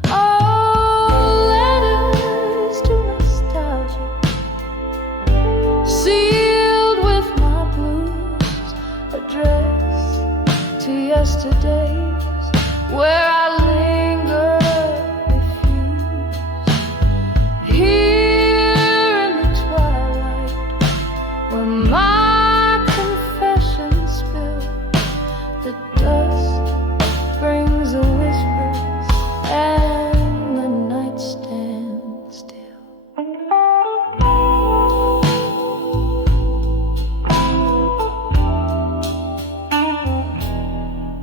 Oh, letters to nostalgia, sealed with my blues, addressed to yesterdays where I linger, refuse. Here in the twilight, where my confessions spill, the dust brings the whispers and the night stands still.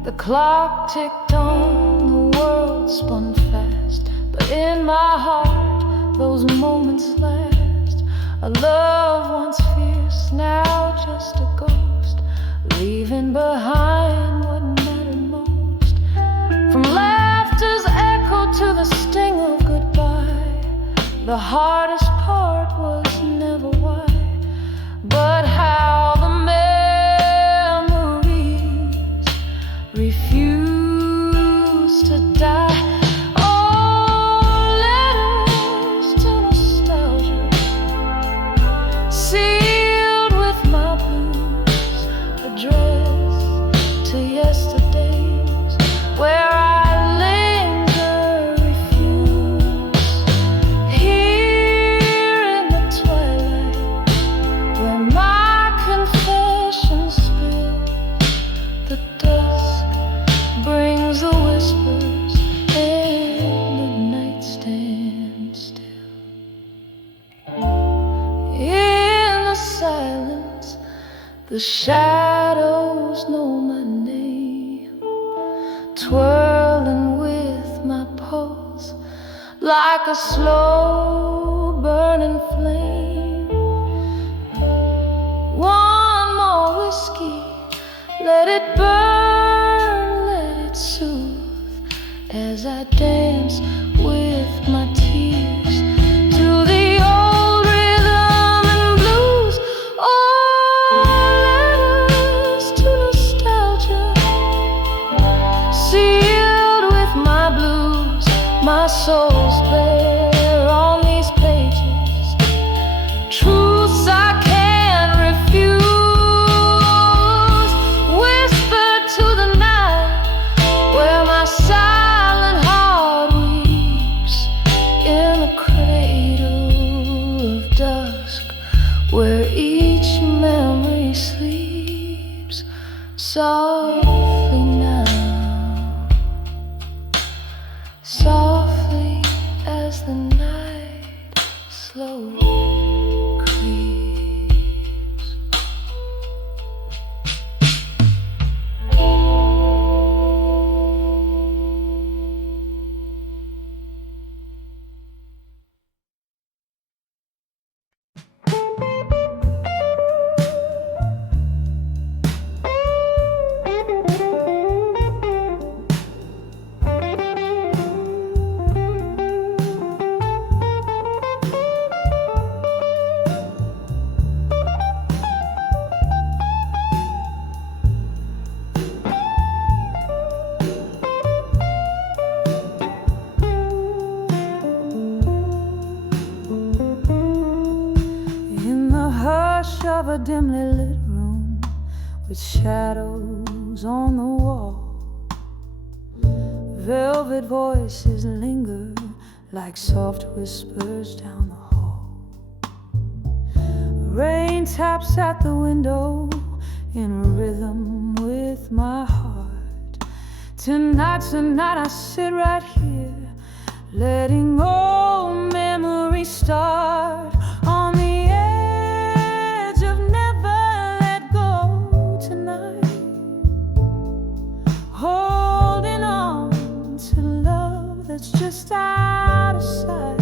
The clock ticked on, the world spun fast, but in my heart those moments last. A love once fierce, now just a ghost, leaving behind what mattered most. From laughter's echo to the sting of goodbye, the hardest part was never why, but how the memories refuse to die. Oh, letters to nostalgia, sealed with my blues, addressed to yesterdays where I linger, refuse. Here in the twilight, where my confessions spill, the dusk brings the whispers and the night stands still. In the silence, the shadows know my name, twirling with my pulse like a slow burning flame. One more whiskey, let it burn, let it soothe, as I dance with my tears to the old rhythm and blues. Oh, letters to nostalgia, sealed with my blues, my soul's bare on these pages, truths I can't refuse. Whisper to the night, where my silent heart weeps, in the cradle of dusk, where each memory sleeps softly now, softly as the night slowly creeps. Of a dimly lit room with shadows on the wall, velvet voices linger like soft whispers down the hall. Rain taps at the window in rhythm with my heart. Tonight I sit right here, letting old memories start. On the edge of never let go tonight, holding on to love that's just out of sight.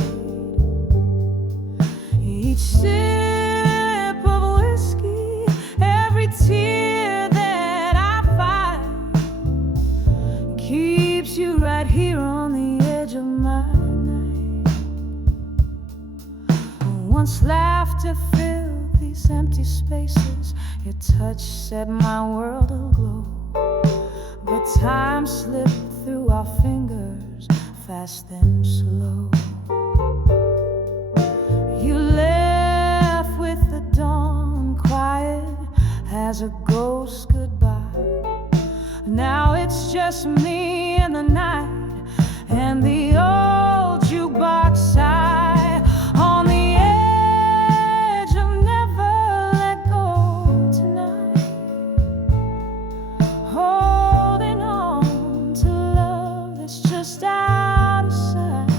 Each sip of whiskey, every tear that I find, keeps you right here on the edge of my night. Once laughter filled these empty spaces, your touch set my world aglow. But time slipped through our fingers, fast then slow. You left with the dawn, quiet as a ghost goodbye. Now it's just me and the night, and the old jukebox sigh. On the edge of never let go tonight, holding on to love that's just out of sight.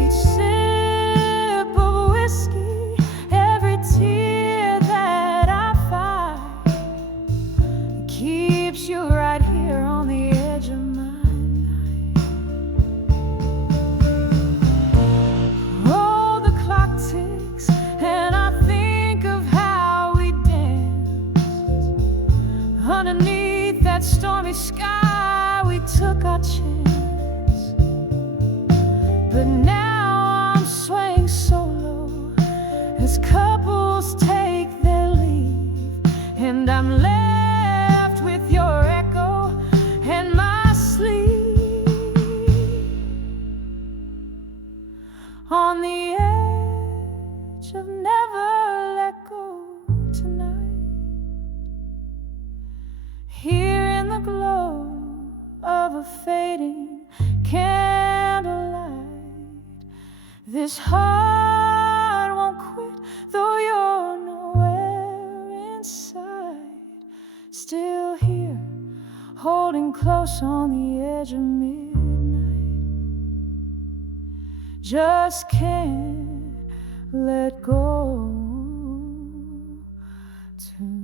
Each sip of whiskey, every tear that I find, keeps you right here on the edge of my night. Oh, the clock ticks, and I think of how we danced underneath that stormy sky. We took our chance, but now I'm swaying solo as couples take their leave, and I'm left with your echo and my sleep. On the edge of never let go tonight, here in the glow of a fading candlelight. This heart won't quit, though you're nowhere inside. Still here, holding close on the edge of midnight. Just can't let go tonight.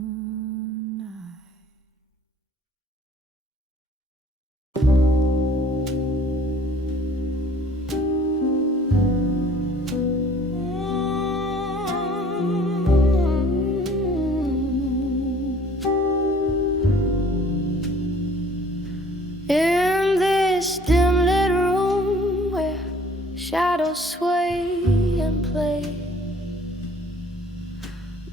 In this dim lit room where shadows sway and play,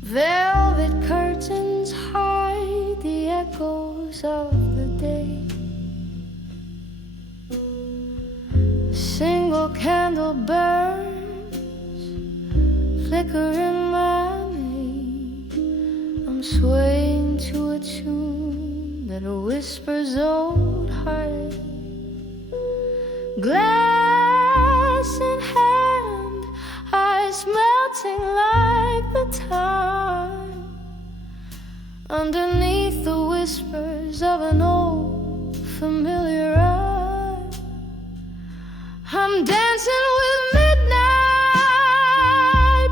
velvet curtains hide the echoes of the day. A single candle burns, flickering my name. I'm swaying to a tune that whispers old heartache. Glass in hand, eyes melting like the time, underneath the whispers of an old familiar eye. I'm dancing with midnight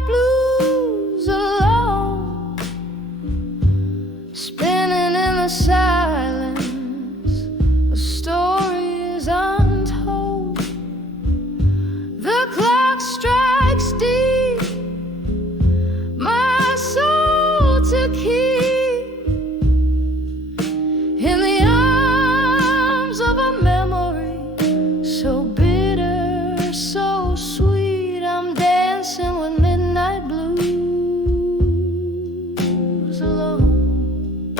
blues alone, spinning in the silence. A story is untold. The clock strikes deep, my soul to keep in the arms of a memory so bitter, so sweet. I'm dancing with midnight blues alone.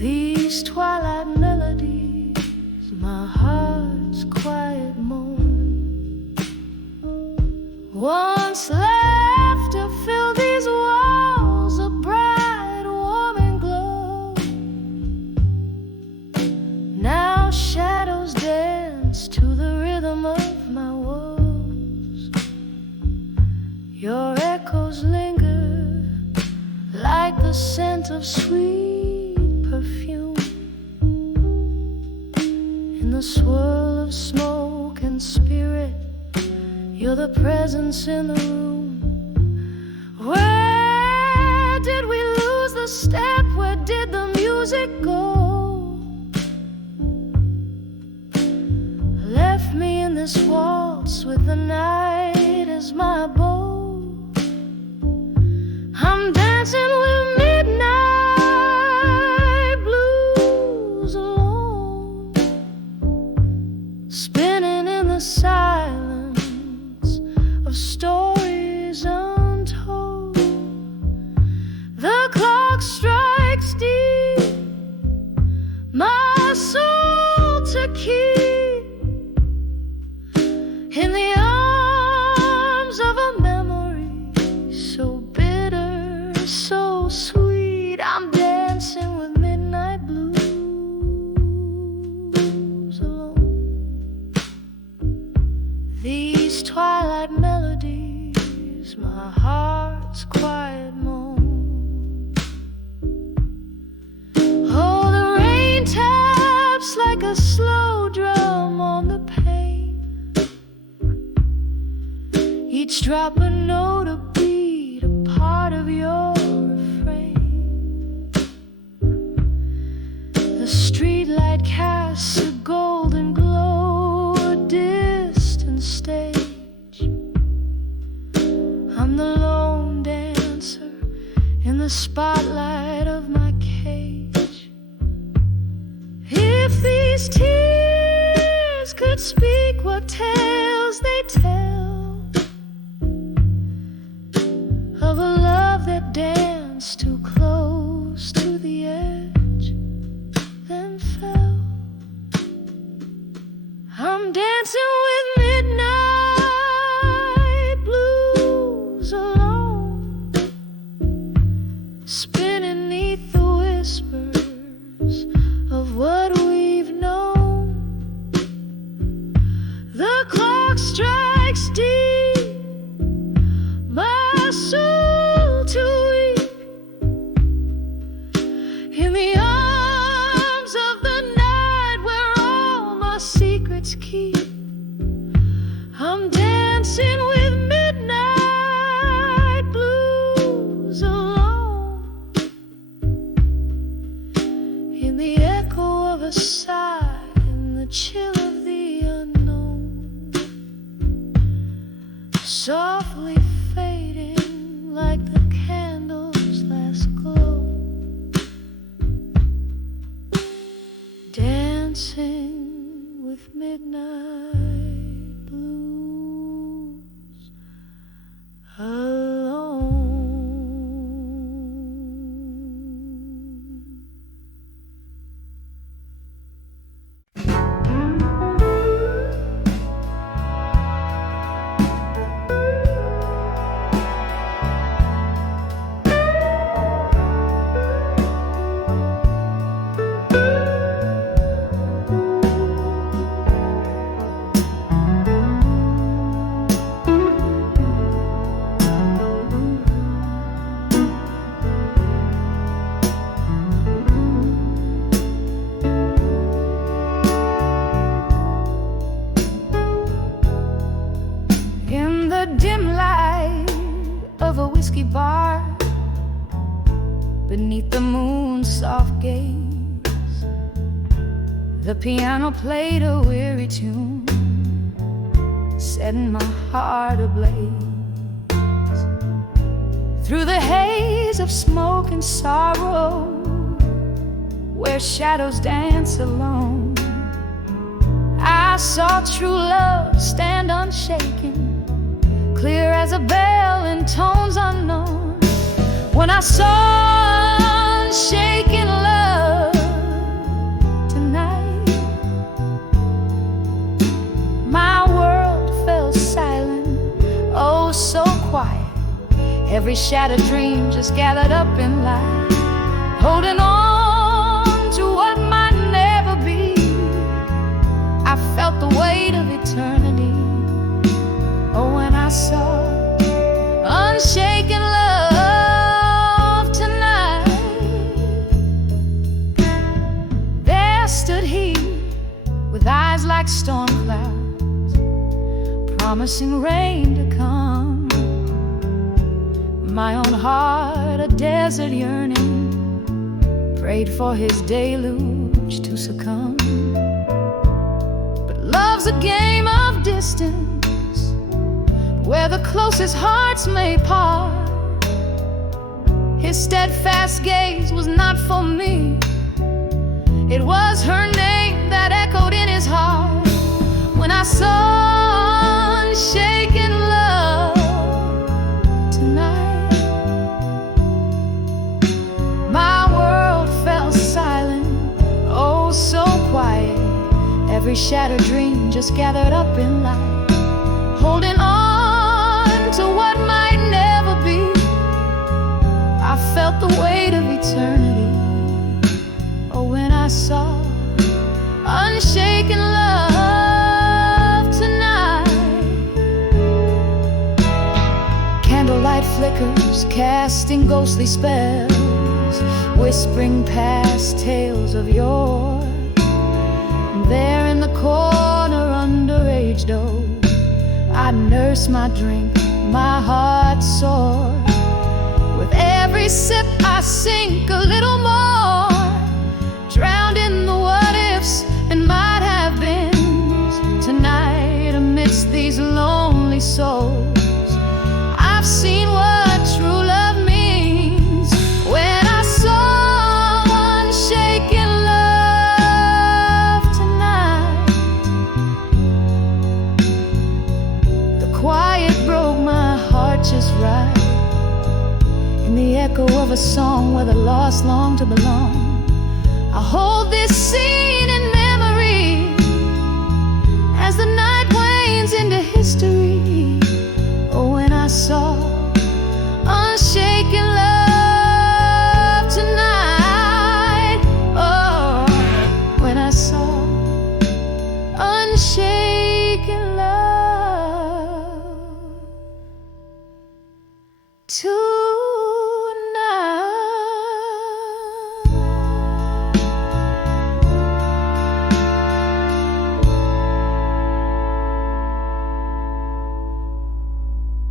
These twilight melodies, my heart's quiet moan. Once laughter filled these walls, a bright, warming glow. echoes linger like the scent of sweet perfume in the swirl of smoke and spirit. You're the presence in the room. Where did we lose the step? Where did the music go? Left me in this waltz with the night as my bow. I'm dancing with midnight blues alone, spinning in the silence of stories untold. The clock strikes deep, my soul to keep in the arms of a memory so bitter, so sweet. I'm dancing with midnight blues alone. These twilight melodies, my heart's quiet moan. Oh, the rain taps like a slow drum on the pane, each drop a note, a beat, a part of your refrain. The streetlight casts a golden glow, a distant stage. I'm the lone dancer in the spotlight of my cage. If these tears could speak, what tales they tell of a love that danced too close to the edge, then fell. I'm dancing with midnight blues alone, spinning neath the whispers of what we've known. The clock strikes deep, my soul to weep in the arms of the night where all my secrets keep. I'm dancing with midnight blues alone, in the echo of a sigh, in the chill of the unknown, softly fading like the candle's last glow. Dancing with midnight blues alone. In the dim light of a whiskey bar, beneath the moon's soft gaze, the piano played a weary tune, setting my heart ablaze. Through the haze of smoke and sorrow, where shadows dance alone, I saw true love stand unshaken, clear as a bell in tones unknown. When I saw unshaken love tonight, my world fell silent, oh so quiet. Every shattered dream just gathered up in light, holding on to what might never be. I felt the weight of eternity, oh when I saw unshaken promising rain to come. My own heart, a desert yearning, prayed for his deluge to succumb. But love's a game of distance, where the closest hearts may part. His steadfast gaze was not for me, it was her name that echoed in his heart. When I saw unshaken love tonight, my world fell silent, oh so quiet. Every shattered dream just gathered up in light, holding on to what might never be. I felt the weight of eternity, oh when I saw unshaken love tonight. Candlelight flickers, casting ghostly spells, whispering past tales of yore. And there in the corner, underage doe, I nurse my drink, my heart sore. With every sip I sink a little more, drowned in the what-ifs and might have beens. Tonight amidst these lonely souls, I've seen what true love means. When I saw unshaken love tonight, the quiet broke my heart just right, in the echo of a song where the lost long to belong. I hold this scene in memory as the night wanes into history. Oh, when I saw unshaken love tonight, oh, when I saw unshaken love tonight.